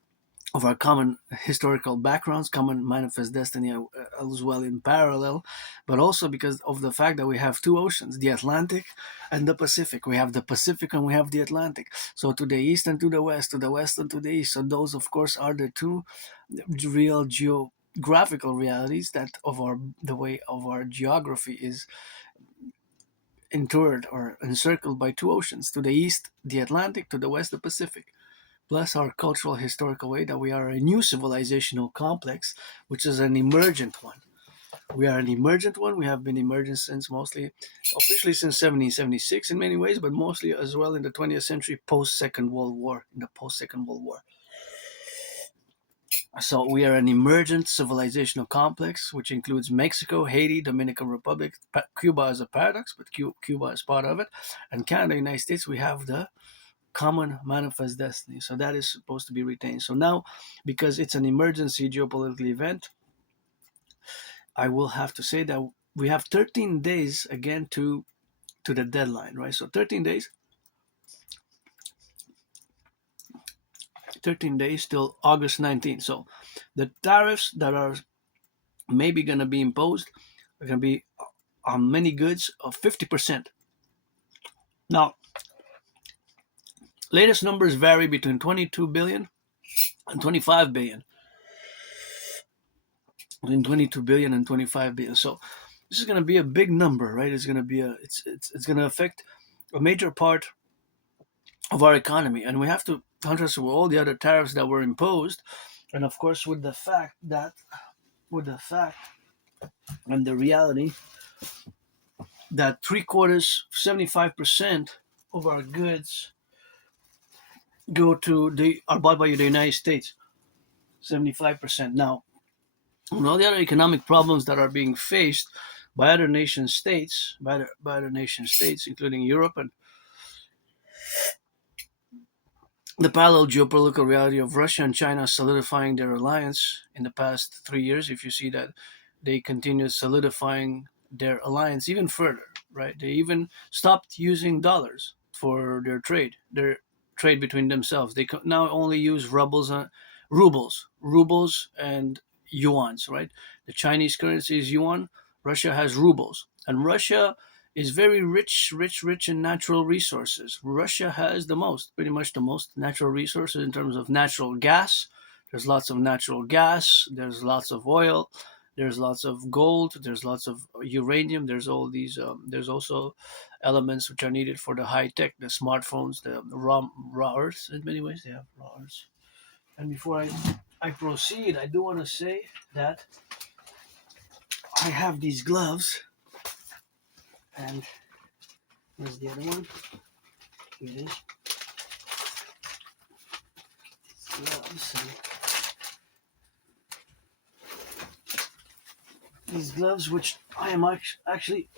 of our common historical backgrounds, common manifest destiny as well in parallel, but also because of the fact that we have two oceans, the Atlantic and the Pacific. We have the Pacific and we have the Atlantic. So to the east and to the west and to the east. So those, of course, are the two real geographical realities that of our the way of our geography is entered or encircled by two oceans. To the east, the Atlantic; to the west, the Pacific. Plus our cultural historical way that we are a new civilizational complex, which is an emergent one. We are an emergent one. We have been emergent since mostly, officially since 1776 in many ways, but mostly as well in the 20th century post Second World War, in the post Second World War. So we are an emergent civilizational complex, which includes Mexico, Haiti, Dominican Republic, Cuba as a paradox, but Cuba is part of it, and Canada, United States. We have the common manifest destiny. So that is supposed to be retained. So now, because it's an emergency geopolitical event, I will have to say that we have 13 days again to the deadline, right? So 13 days, 13 days till August 19th. So the tariffs that are maybe going to be imposed. They're going to be on many goods of 50%. Now, latest numbers vary between 22 billion and 25 billion. Between 22 billion and 25 billion. So this is going to be a big number, right? It's going to be it's going to affect a major part of our economy, and we have to contrast with all the other tariffs that were imposed, and of course with the fact and the reality that 75% of our goods are bought by the United States. 75%. Now, and all the other economic problems that are being faced by other nation states, including Europe, and the parallel geopolitical reality of Russia and China solidifying their alliance in the past 3 years. If you see that they continue solidifying their alliance even further, right? They even stopped using dollars for their trade between themselves. They now only use rubles, and yuans, right? The Chinese currency is yuan. Russia has rubles, and Russia is very rich in natural resources. Russia has pretty much the most natural resources in terms of natural gas. There's lots of natural gas. There's lots of oil. There's lots of gold. There's lots of uranium. There's all these. There's also elements which are needed for the high tech, the smartphones, the raw earths. In many ways, they have raw earths. And before I proceed, I do want to say that I have these gloves, and where's the other one? Here it is. These gloves, which I am actually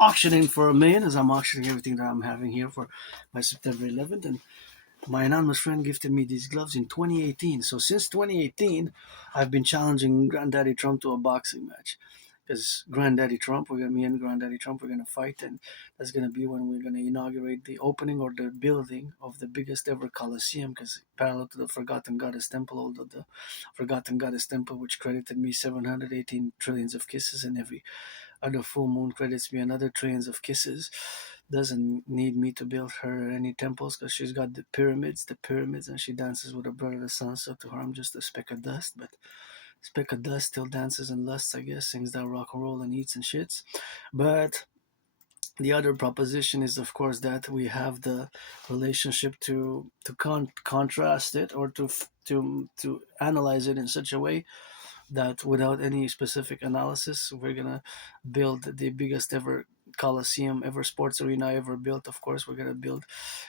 auctioning for $1 million, as I'm auctioning everything that I'm having here for my September 11th, and my anonymous friend gifted me these gloves in 2018. So since 2018, I've been challenging Granddaddy Trump to a boxing match. Because me and Granddaddy Trump, we're going to fight. And that's going to be when we're going to inaugurate the opening or the building of the biggest ever Coliseum. Because parallel to the Forgotten Goddess Temple, although the Forgotten Goddess Temple, which credited me 718 trillions of kisses, and every other full moon credits me another trillions of kisses, doesn't need me to build her any temples, because she's got the pyramids, and she dances with her brother the sun. So to her, I'm just a speck of dust, but speck of dust still dances and lusts, I guess, sings that rock and roll and eats and shits. But the other proposition is, of course, that we have the relationship to contrast it, or to analyze it in such a way that without any specific analysis, we're gonna build the biggest ever Coliseum, ever sports arena ever built. Of course, we're gonna build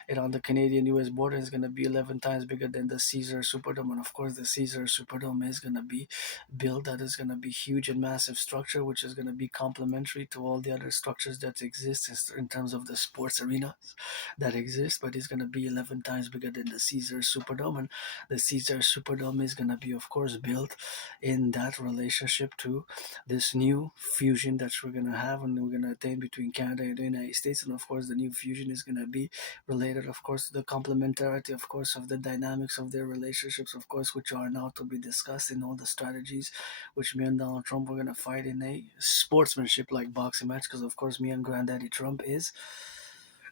it on the Canadian-U.S. border. It's gonna be 11 times bigger than the Caesar Superdome, and of course, the Caesar Superdome is gonna be built. That is gonna be huge and massive structure, which is gonna be complementary to all the other structures that exist in terms of the sports arenas that exist. But it's gonna be 11 times bigger than the Caesar Superdome, and the Caesar Superdome is gonna be, of course, built in that relationship to this new fusion that we're going to have and we're going to attain between Canada and the United States. And of course, the new fusion is going to be related, of course, to the complementarity, of course, of the dynamics of their relationships, of course, which are now to be discussed in all the strategies, which me and Donald Trump are going to fight in a sportsmanship like boxing match, because of course, me and Granddaddy Trump is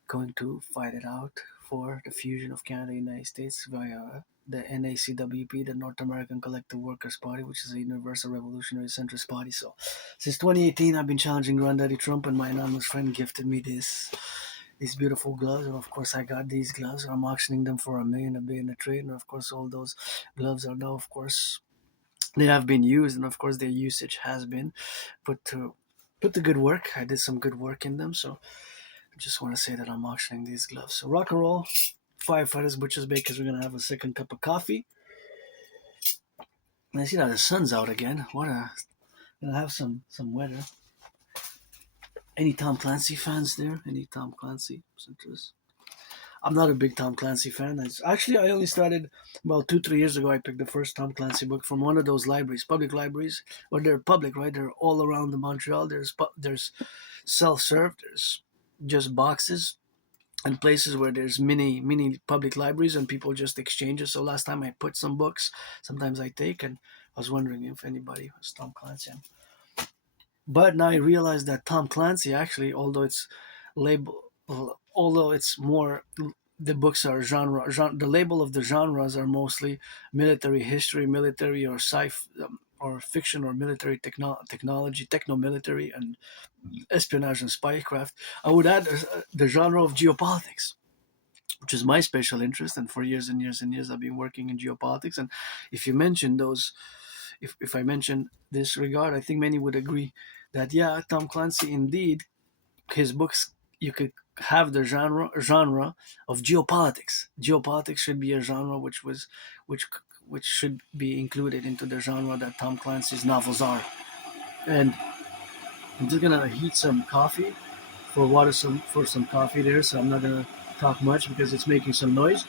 going to fight it out for the fusion of Canada and the United States via the NACWP, the North American Collective Workers' Party, which is a universal revolutionary centrist party. So since 2018, I've been challenging Granddaddy Trump, and my anonymous friend gifted me these beautiful gloves. And of course, I got these gloves. I'm auctioning them for $1 million, $1 billion a trade. And of course, all those gloves are now, of course, they have been used, and of course, their usage has been put to good work. I did some good work in them, so I just want to say that I'm auctioning these gloves. So rock and roll. Firefighters, butchers, bakers, we're gonna have a second cup of coffee. And I see that the sun's out again. Gonna have some weather. Any Tom Clancy fans there? Any Tom Clancy? I'm not a big Tom Clancy fan. I only started about 2-3 years ago. I picked the first Tom Clancy book from one of those libraries, public libraries, or they're public, right? They're all around the Montreal. There's self-serve. There's just boxes and places where there's mini public libraries and people just exchange it. So last time I put some books, sometimes I take, and I was wondering if anybody was Tom Clancy. But now I realize that Tom Clancy actually, label, although it's more, the books are the label of the genres are mostly military history, military or or fiction or military technology, techno-military, and espionage and spycraft. I would add the genre of geopolitics, which is my special interest. And for years and years and years, I've been working in geopolitics. And if you mention those, if I mention this regard, I think many would agree that, yeah, Tom Clancy, indeed, his books, you could have the genre of geopolitics. Geopolitics should be a genre which which should be included into the genre that Tom Clancy's novels are. And I'm just gonna heat some coffee for some coffee there, so I'm not gonna talk much because it's making some noise.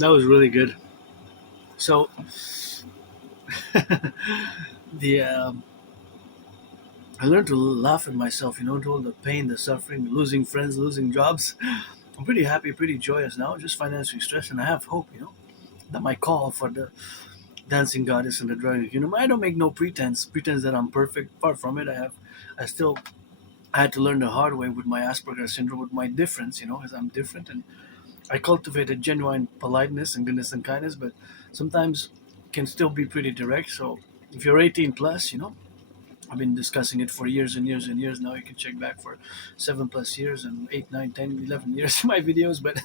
That was really good. So the I learned to laugh at myself, to all the pain, the suffering, losing friends, losing jobs. I'm pretty happy, pretty joyous now, just financially stressed, and I have hope, that my call for the dancing goddess and the drawing kingdom. I don't make no pretense that I'm perfect. Far from it. I still, I had to learn the hard way with my Asperger's syndrome, with my difference, because I'm different, and I cultivate a genuine politeness and goodness and kindness, but sometimes can still be pretty direct. So if you're 18 plus, I've been discussing it for years and years and years now. You can check back for 7 plus years and 8, 9, 10, 11 years in my videos, but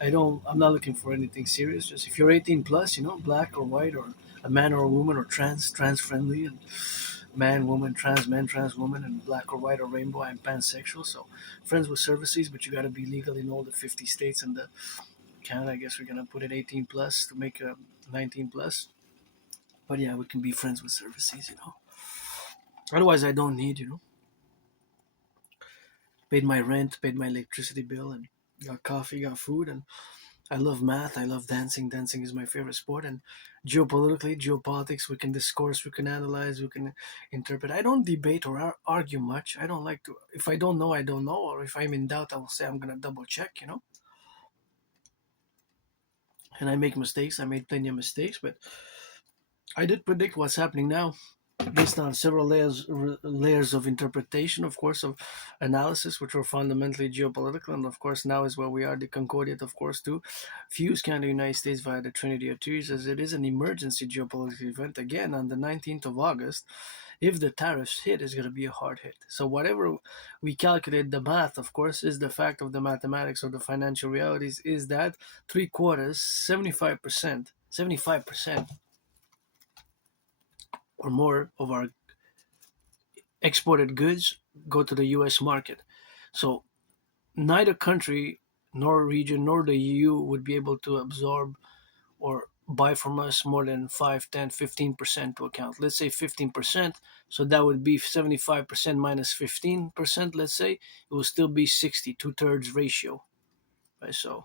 I'm not looking for anything serious. Just if you're 18 plus, black or white or a man or a woman or trans friendly, and man, trans woman, and black or white or rainbow, I'm pansexual. So friends with services, but you got to be legal in all the 50 states and the Canada. I guess we're going to put it 18 plus to make a 19 plus. But yeah, we can be friends with services. Otherwise, I don't need, paid my rent, paid my electricity bill, and got coffee, got food, and I love math. I love dancing. Dancing is my favorite sport. And geopolitics, we can discourse, we can analyze, we can interpret. I don't debate or argue much. I don't like to. If I don't know, I don't know. Or if I'm in doubt, I will say I'm gonna double check. And I make mistakes. I made plenty of mistakes, but I did predict what's happening now, based on several layers of interpretation, of course, of analysis, which were fundamentally geopolitical, and of course now is where we are. The Concordiat, of course, to fuse Canada, United States via the Trinity of Treaties, as it is an emergency geopolitical event. Again, on the 19th of August, if the tariffs hit, it's going to be a hard hit. So whatever we calculate, the math, of course, is the fact of the mathematics of the financial realities, is that three quarters, 75% or more of our exported goods go to the US market. So neither country, nor region, nor the EU would be able to absorb or buy from us more than 5, 10, 15% to account. Let's say 15%. So that would be 75% minus 15%, let's say. It will still be 60, two-thirds ratio. Right? So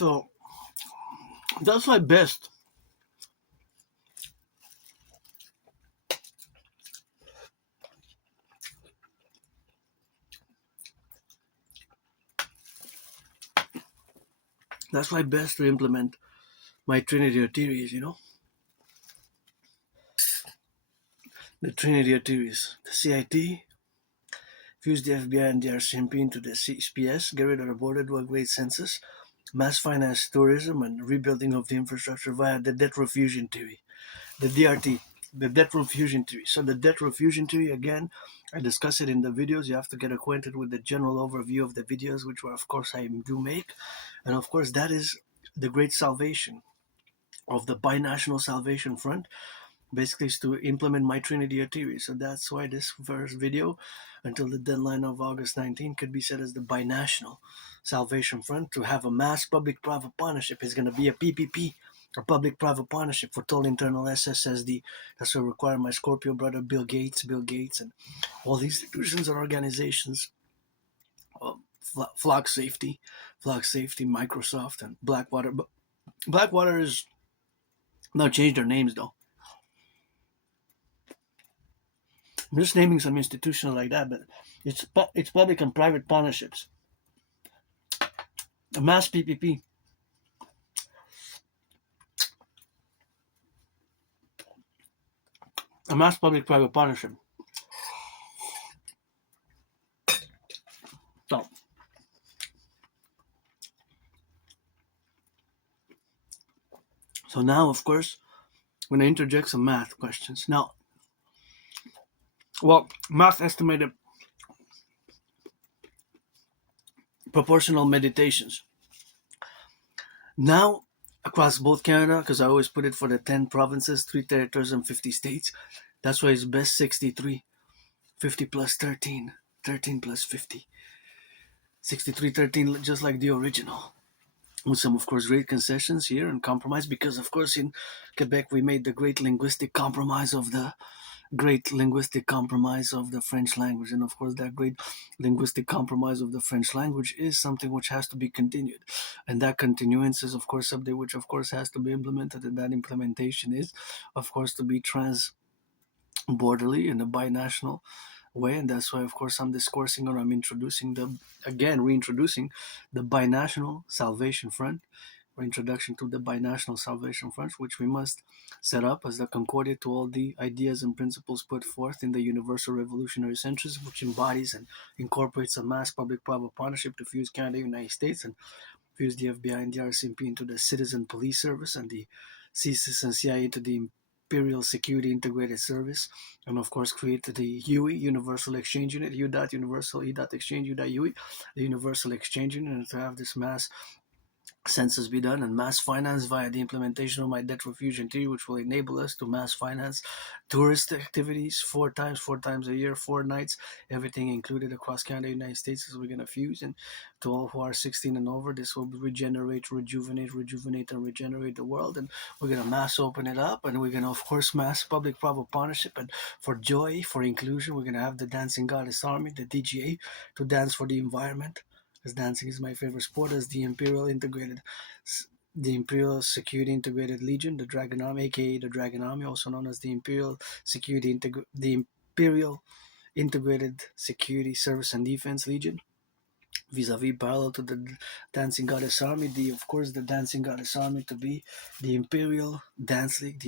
So that's my best. That's my best to implement my Trinity of theories, The Trinity of theories. The CIT, fuse the FBI and the RCMP into the Aspiesque, get rid of the border, do a great census, mass finance tourism, and rebuilding of the infrastructure via the debt refusion theory. The DRT, the debt refusion theory. So the debt refusion theory, again, I discuss it in the videos. You have to get acquainted with the general overview of the videos, which of course I do make. And of course that is the great salvation of the binational salvation front, basically is to implement my Trinity theory. So that's why this first video, until the deadline of August 19, could be said as the binational salvation front. To have a mass public-private partnership is going to be a PPP, or public-private partnership for total internal SSSD. That's what require my Scorpio brother Bill Gates, and all these institutions and organizations. Flock Safety, Microsoft, and Blackwater. But Blackwater is now changed their names though. I'm just naming some institutions like that, but it's public and private partnerships. A mass PPP. A mass public-private partnership. So, now, of course, I'm going to interject some math questions. Now, math estimated proportional meditations. Now, across both Canada, because I always put it for the 10 provinces, 3 territories, and 50 states, that's why it's best 63. 50 plus 13. 13 plus 50. 63, 13, just like the original. With some, of course, great concessions here and compromise, because, of course, in Quebec, we made the great linguistic compromise of the French language. And, of course, that great linguistic compromise of the French language is something which has to be continued. And that continuance is, of course, something which, of course, has to be implemented. And that implementation is, of course, to be trans-borderly in a binational way. And that's why, of course, I'm discoursing, or I'm reintroducing the binational salvation front, or introduction to the binational salvation front, which we must set up as the concordiate to all the ideas and principles put forth in the Universal Revolutionary Centrism, which embodies and incorporates a mass public-private partnership to fuse Canada, United States, and fuse the FBI and the RCMP into the Citizen Police Service, and the CSIS and CIA to the Imperial Security Integrated Service, and of course create the UE, Universal Exchange Unit, U.Universal, E.Exchange, U.UE, the Universal Exchange Unit, and to have this mass census be done and mass finance via the implementation of my debt refusion theory, which will enable us to mass finance tourist activities four times a year, 4 nights, everything included across Canada, United States, as we're going to fuse. And to all who are 16 and over, this will regenerate, and regenerate the world. And we're going to mass open it up, and we're going to, of course, mass public-private partnership. And for joy, for inclusion, we're going to have the Dancing Goddess Army, the DGA, to dance for the environment, because dancing is my favorite sport, as the Imperial Security Integrated Legion, the Dragon Army, aka the Dragon Army, also known as the Imperial Integrated Security Service and Defense Legion, vis-a-vis parallel to the Dancing Goddess Army. The Dancing Goddess Army to be the Imperial Dance League,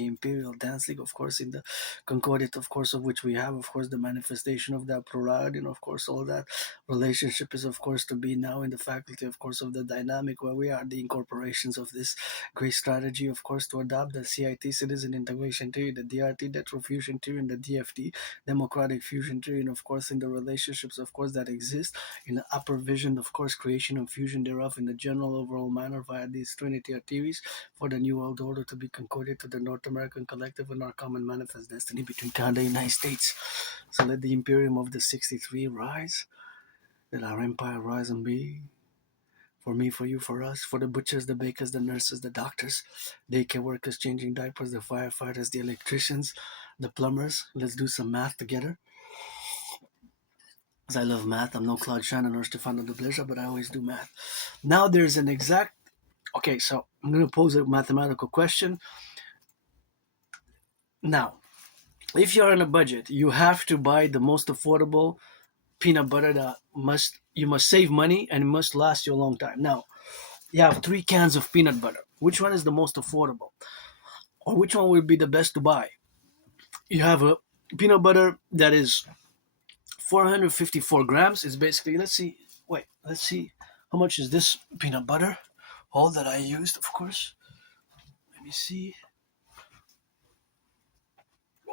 of course, in the concordiate, of course, of which we have, of course, the manifestation of that plurality, and of course all that relationship is, of course, to be now in the faculty, of course, of the dynamic, where we are the incorporations of this great strategy, of course, to adopt the CIT, Citizen Integration Theory, the DRT, Debt Fusion Theory, and the DFT, Democratic Fusion Theory, and of course in the relationships, of course, that exist in the upper vision, of course, creation and fusion thereof in the general overall manner via these Trinity theories for the New World Order to be concorded to the North American collective and our common manifest destiny between Canada and the United States. So let the Imperium of the 63 rise, let our empire rise and be. For me, for you, for us, for the butchers, the bakers, the nurses, the doctors, daycare workers changing diapers, the firefighters, the electricians, the plumbers. Let's do some math together. Because I love math. I'm no Claude Shannon or Stefano de Bleja, but I always do math. Now there's an exact Okay, so I'm going to pose a mathematical question. Now, if you're on a budget, you have to buy the most affordable peanut butter that you must save money and it must last you a long time. Now, you have 3 cans of peanut butter. Which one is the most affordable? Or which one would be the best to buy? You have a peanut butter that is 454 grams. It's basically, let's see how much is this peanut butter. All that I used, of course. Let me see.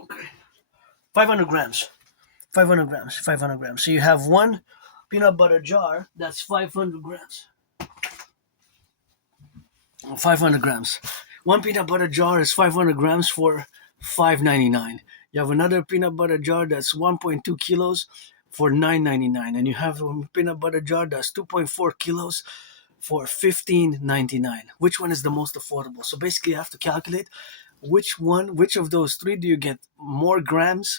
Okay. 500 grams. 500 grams. 500 grams. So you have one peanut butter jar that's 500 grams. 500 grams. One peanut butter jar is 500 grams for $5.99. You have another peanut butter jar that's 1.2 kilos for $9.99, and you have a peanut butter jar that's 2.4 kilos for $15.99. Which one is the most affordable? So basically, you have to calculate which of those three do you get more grams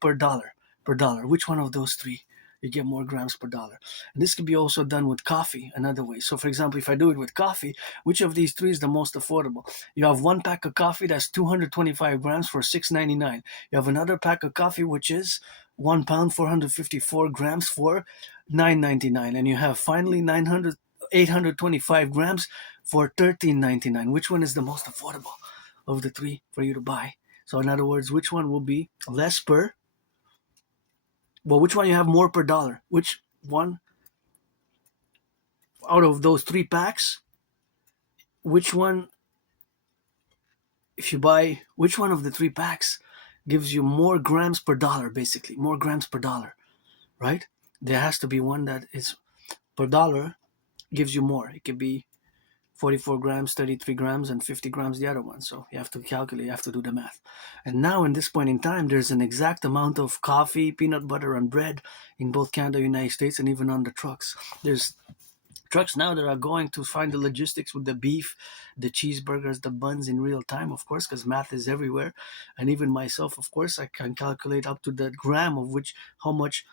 per dollar Which one of those three you get more grams per dollar? And this can be also done with coffee another way. So for example, if I do it with coffee, which of these three is the most affordable? You have one pack of coffee that's 225 grams for $6.99. You have another pack of coffee which is 1 pound 454 grams for $9.99, and you have finally 825 grams for $13.99. Which one is the most affordable of the three for you to buy? So in other words, which one will be less per, well, which one you have more per dollar? Which one out of those 3 packs, which one, if you buy, which one of the 3 packs gives you more grams per dollar, basically, more grams per dollar, right? There has to be one that is per dollar gives you more. It could be 44 grams, 33 grams, and 50 grams the other one. So you have to calculate, you have to do the math. And now, in this point in time, there's an exact amount of coffee, peanut butter, and bread in both Canada, United States, and even on the trucks. There's trucks now that are going to find the logistics with the beef, the cheeseburgers, the buns in real time, of course, because math is everywhere. And even myself, of course, I can calculate up to the gram of how much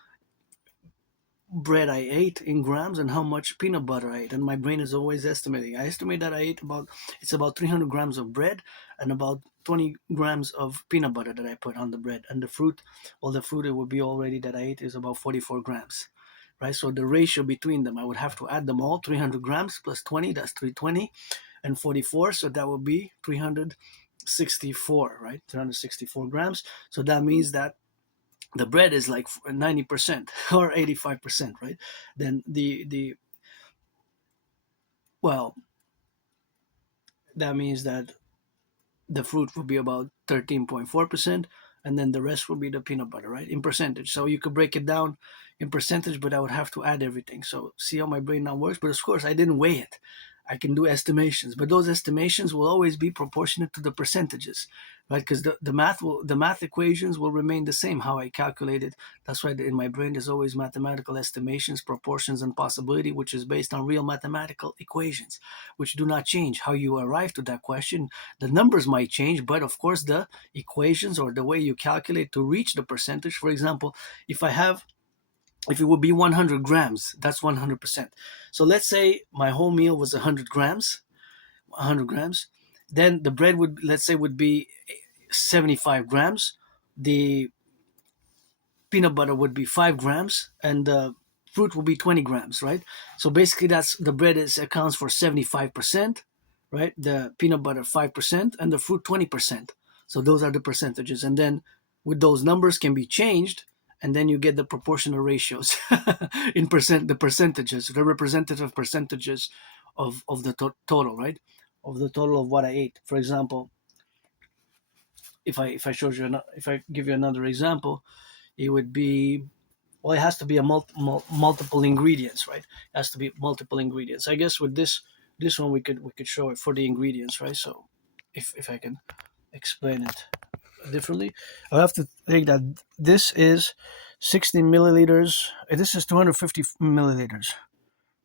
bread I ate in grams and how much peanut butter I ate, and my brain is always estimating. I estimate that I ate about 300 grams of bread and about 20 grams of peanut butter that I put on the bread, and the fruit. Well, the fruit it would be already that I ate is about 44 grams, right? So the ratio between them, I would have to add them all. 300 grams plus 20, that's 320, and 44, so that would be 364, right? 364 grams. So that means that the bread is like 90% or 85%, right? Then well, that means that the fruit will be about 13.4%, and then the rest will be the peanut butter, right? In percentage. So you could break it down in percentage, but I would have to add everything. So see how my brain now works. But of course, I didn't weigh it. I can do estimations, but those estimations will always be proportionate to the percentages, right? Because the math equations will remain the same how I calculate it. That's why in my brain there's always mathematical estimations, proportions, and possibility, which is based on real mathematical equations, which do not change. How you arrive to that question, the numbers might change, but of course the equations or the way you calculate to reach the percentage. For example, if it would be 100 grams, that's 100%. So let's say my whole meal was 100 grams, then the bread would be 75 grams, the peanut butter would be 5 grams, and the fruit will be 20 grams, right? So basically that's the bread accounts for 75%, right? The peanut butter 5%, and the fruit 20%. So those are the percentages. And then with those numbers can be changed, and then you get the proportional ratios in the percentages, the representative percentages of the total, right? Of the total of what I ate. For example, if I give you another example, it would be, well, it has to be a multiple ingredients, right? It has to be multiple ingredients. I guess with this one we could show it for the ingredients, right? So if I can explain it differently, I'll have to think that this is 60 milliliters. This is 250 milliliters,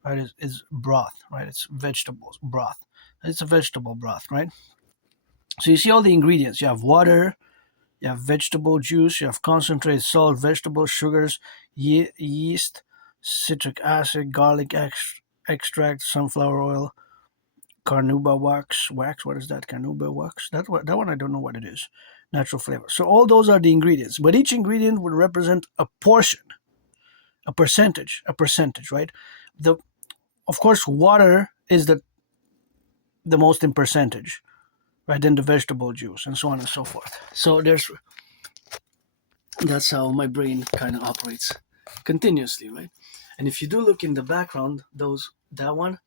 right? It's broth, right? It's vegetables broth. It's a vegetable broth, right? So you see all the ingredients. You have water, you have vegetable juice, you have concentrated salt, vegetable sugars, yeast, citric acid, garlic extract, sunflower oil, carnauba wax. What is that? Carnauba wax? That one I don't know what it is. Natural flavor. So all those are the ingredients, but each ingredient would represent a portion, a percentage, right? The Of course, water is the most in percentage, right? Then the vegetable juice and so on and so forth. So that's how my brain kind of operates continuously, right? And if you do look in the background, that one,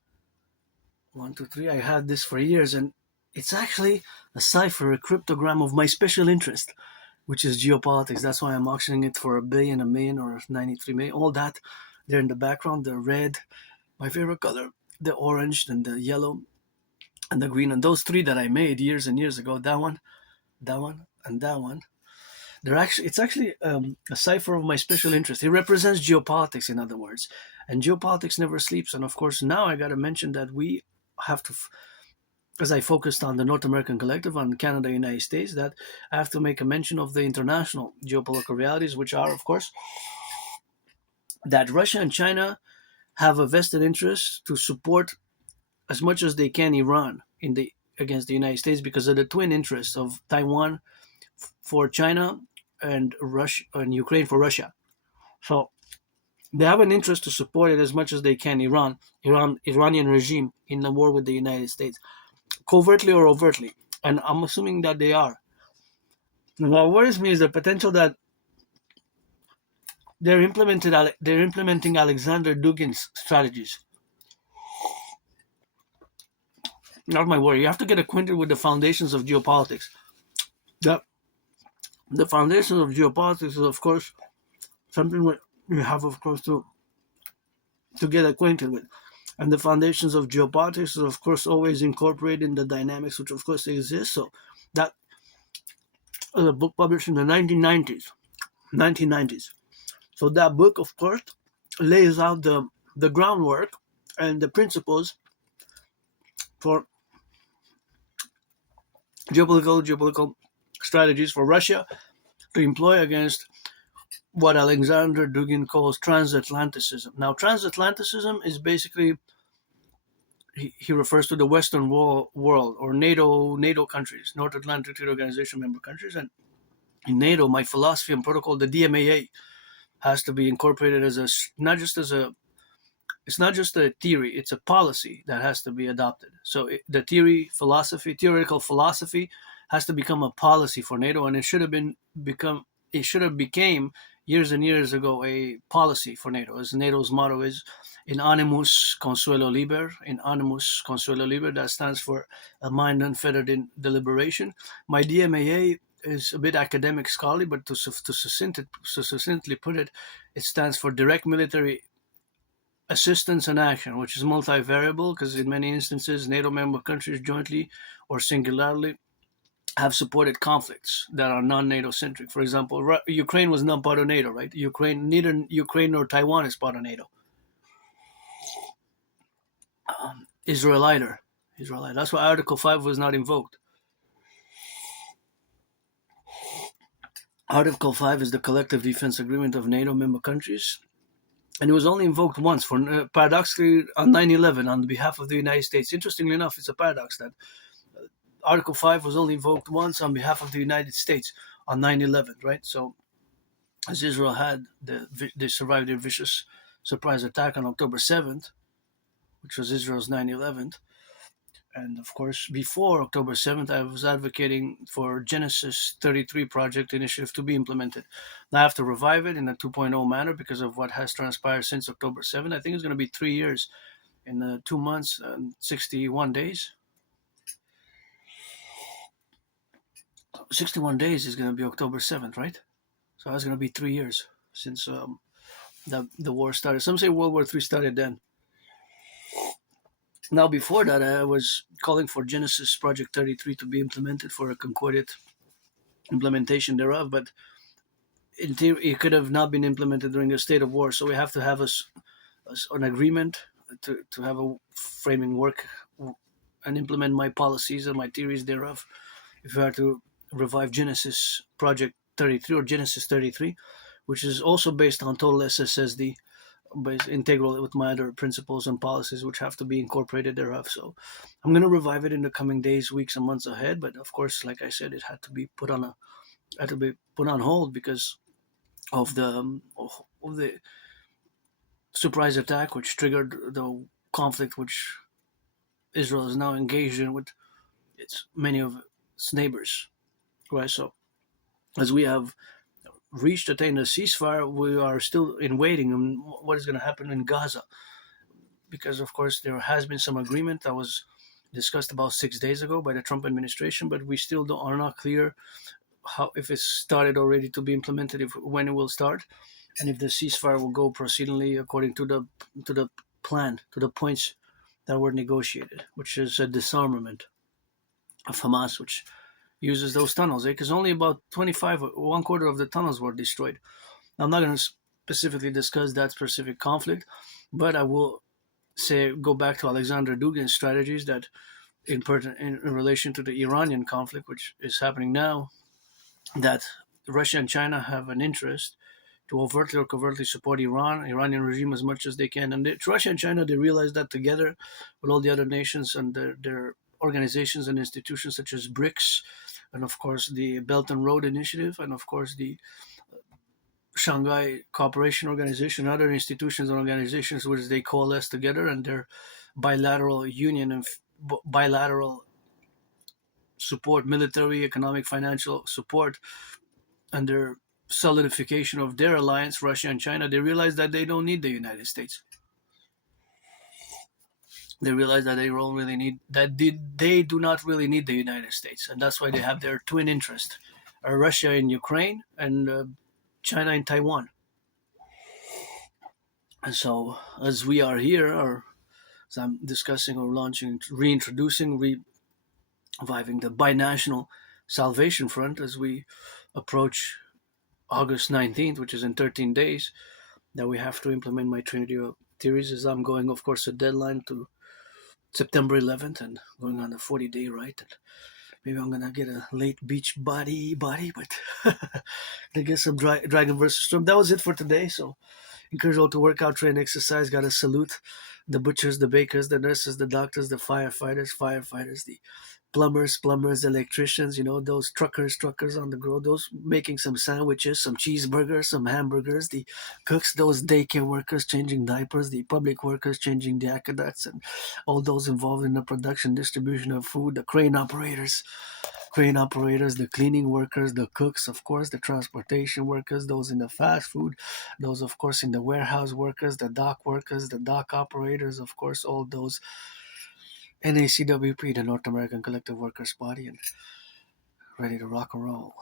two, three, I had this for years, and it's actually a cipher, a cryptogram of my special interest, which is geopolitics. That's why I'm auctioning it for $1 billion, a million, or 93 million. All that there in the background, the red, my favorite color, the orange, and the yellow, and the green, and those three that I made years and years ago. That one, and that one. It's actually a cipher of my special interest. It represents geopolitics, in other words, and geopolitics never sleeps. And of course, now I got to mention that we have to, as I focused on the North American Collective, on Canada, United States, that I have to make a mention of the international geopolitical realities, which are, of course, that Russia and China have a vested interest to support as much as they can Iran against the United States because of the twin interests of Taiwan for China and Russia and Ukraine for Russia. So they have an interest to support it as much as they can Iranian regime in the war with the United States, covertly or overtly. And I'm assuming that they are. And what worries me is the potential that they're implementing Alexander Dugin's strategies. Not my worry. You have to get acquainted with the foundations of geopolitics. The foundations of geopolitics is, of course, something you have, of course, to get acquainted with. And the foundations of geopolitics is, of course, always incorporating the dynamics which, of course, exist. So that was a book published in the 1990s. So that book, of course, lays out the groundwork and the principles for geopolitical strategies for Russia to employ against what Alexander Dugin calls transatlanticism. Now, transatlanticism is basically, he refers to the Western world or NATO countries, North Atlantic Treaty Organization member countries. And in NATO, my philosophy and protocol, the DMAA, has to be incorporated as it's not just a theory, it's a policy that has to be adopted. So the theoretical philosophy has to become a policy for NATO, and it should have became years and years ago a policy for NATO, as NATO's motto is in animus consuelo liber. That stands for a mind unfettered in deliberation. My DMAA is a bit academic scholarly, but to succinctly put it, it stands for direct military assistance and action, which is multivariable because in many instances NATO member countries jointly or singularly have supported conflicts that are non-NATO centric. For example, Ukraine was not part of NATO, right? Neither Ukraine nor Taiwan is part of NATO. Israel either. That's why Article 5 was not invoked. Article 5 is the collective defense agreement of NATO member countries, and it was only invoked once, paradoxically, on 9/11 on behalf of the United States. Interestingly enough, it's a paradox that Article 5 was only invoked once on behalf of the United States on 9/11, right? So, as Israel they survived their vicious surprise attack on October 7th, which was Israel's 9/11. And of course, before October 7th, I was advocating for Genesis 33 project initiative to be implemented. Now I have to revive it in a 2.0 manner because of what has transpired since October 7th. I think it's going to be 3 years in 2 months and 61 days. 61 days is going to be October 7th, right? So that's going to be 3 years since the war started. Some say World War III started then. Now, before that, I was calling for Genesis Project 33 to be implemented for a concorded implementation thereof, but in theory, it could have not been implemented during a state of war. So we have to have an agreement to have a framing work and implement my policies and my theories thereof. If we are to revive Genesis Project 33 or Genesis 33, which is also based on total SSSD, integral with my other principles and policies, which have to be incorporated thereof. So I'm going to revive it in the coming days, weeks, and months ahead. But of course, like I said, it had to be put on hold because of the surprise attack, which triggered the conflict which Israel is now engaged in with many of its neighbors. Right. So as we have attained a ceasefire, we are still in waiting on what is going to happen in Gaza, because of course there has been some agreement that was discussed about 6 days ago by the Trump administration, but we still are not clear how, if it's started already to be implemented, if when it will start, and if the ceasefire will go proceedingly according to the plan, to the points that were negotiated, which is a disarmament of Hamas, which uses those tunnels, because only about 25, one quarter of the tunnels were destroyed. I'm not going to specifically discuss that specific conflict, but I will go back to Alexander Dugin's strategies that in relation to the Iranian conflict, which is happening now, that Russia and China have an interest to overtly or covertly support Iranian regime as much as they can. And Russia and China, they realize that together with all the other nations and their organizations and institutions such as BRICS, and of course the Belt and Road Initiative, and of course the Shanghai Cooperation Organization, other institutions and organizations which they coalesce together, and their bilateral union and bilateral support, military, economic, financial support, and their solidification of their alliance, Russia and China, they realize that they don't need the United States. They realize that they don't really need that. They do not really need the United States, and that's why they have their twin interest: Russia in Ukraine and China in Taiwan. And so, as we are here, or as I'm discussing or launching, reintroducing, reviving the binational Salvation Front as we approach August 19th, which is in 13 days, that we have to implement my Trinity theories, as I'm going, of course, a deadline to September 11th and going on a 40-day ride. And maybe I'm going to get a late beach body, but I guess some Dragon versus Storm. That was it for today. So encourage all to work out, train, exercise. Got to salute the butchers, the bakers, the nurses, the doctors, the firefighters, the plumbers, electricians, those truckers on the road, those making some sandwiches, some cheeseburgers, some hamburgers, the cooks, those daycare workers changing diapers, the public workers changing the aqueducts, and all those involved in the production, distribution of food, the crane operators, the cleaning workers, the cooks, of course, the transportation workers, those in the fast food, those, of course, in the warehouse workers, the dock workers, the dock operators, of course, all those NACWP, the North American Collective Workers Body, and ready to rock and roll.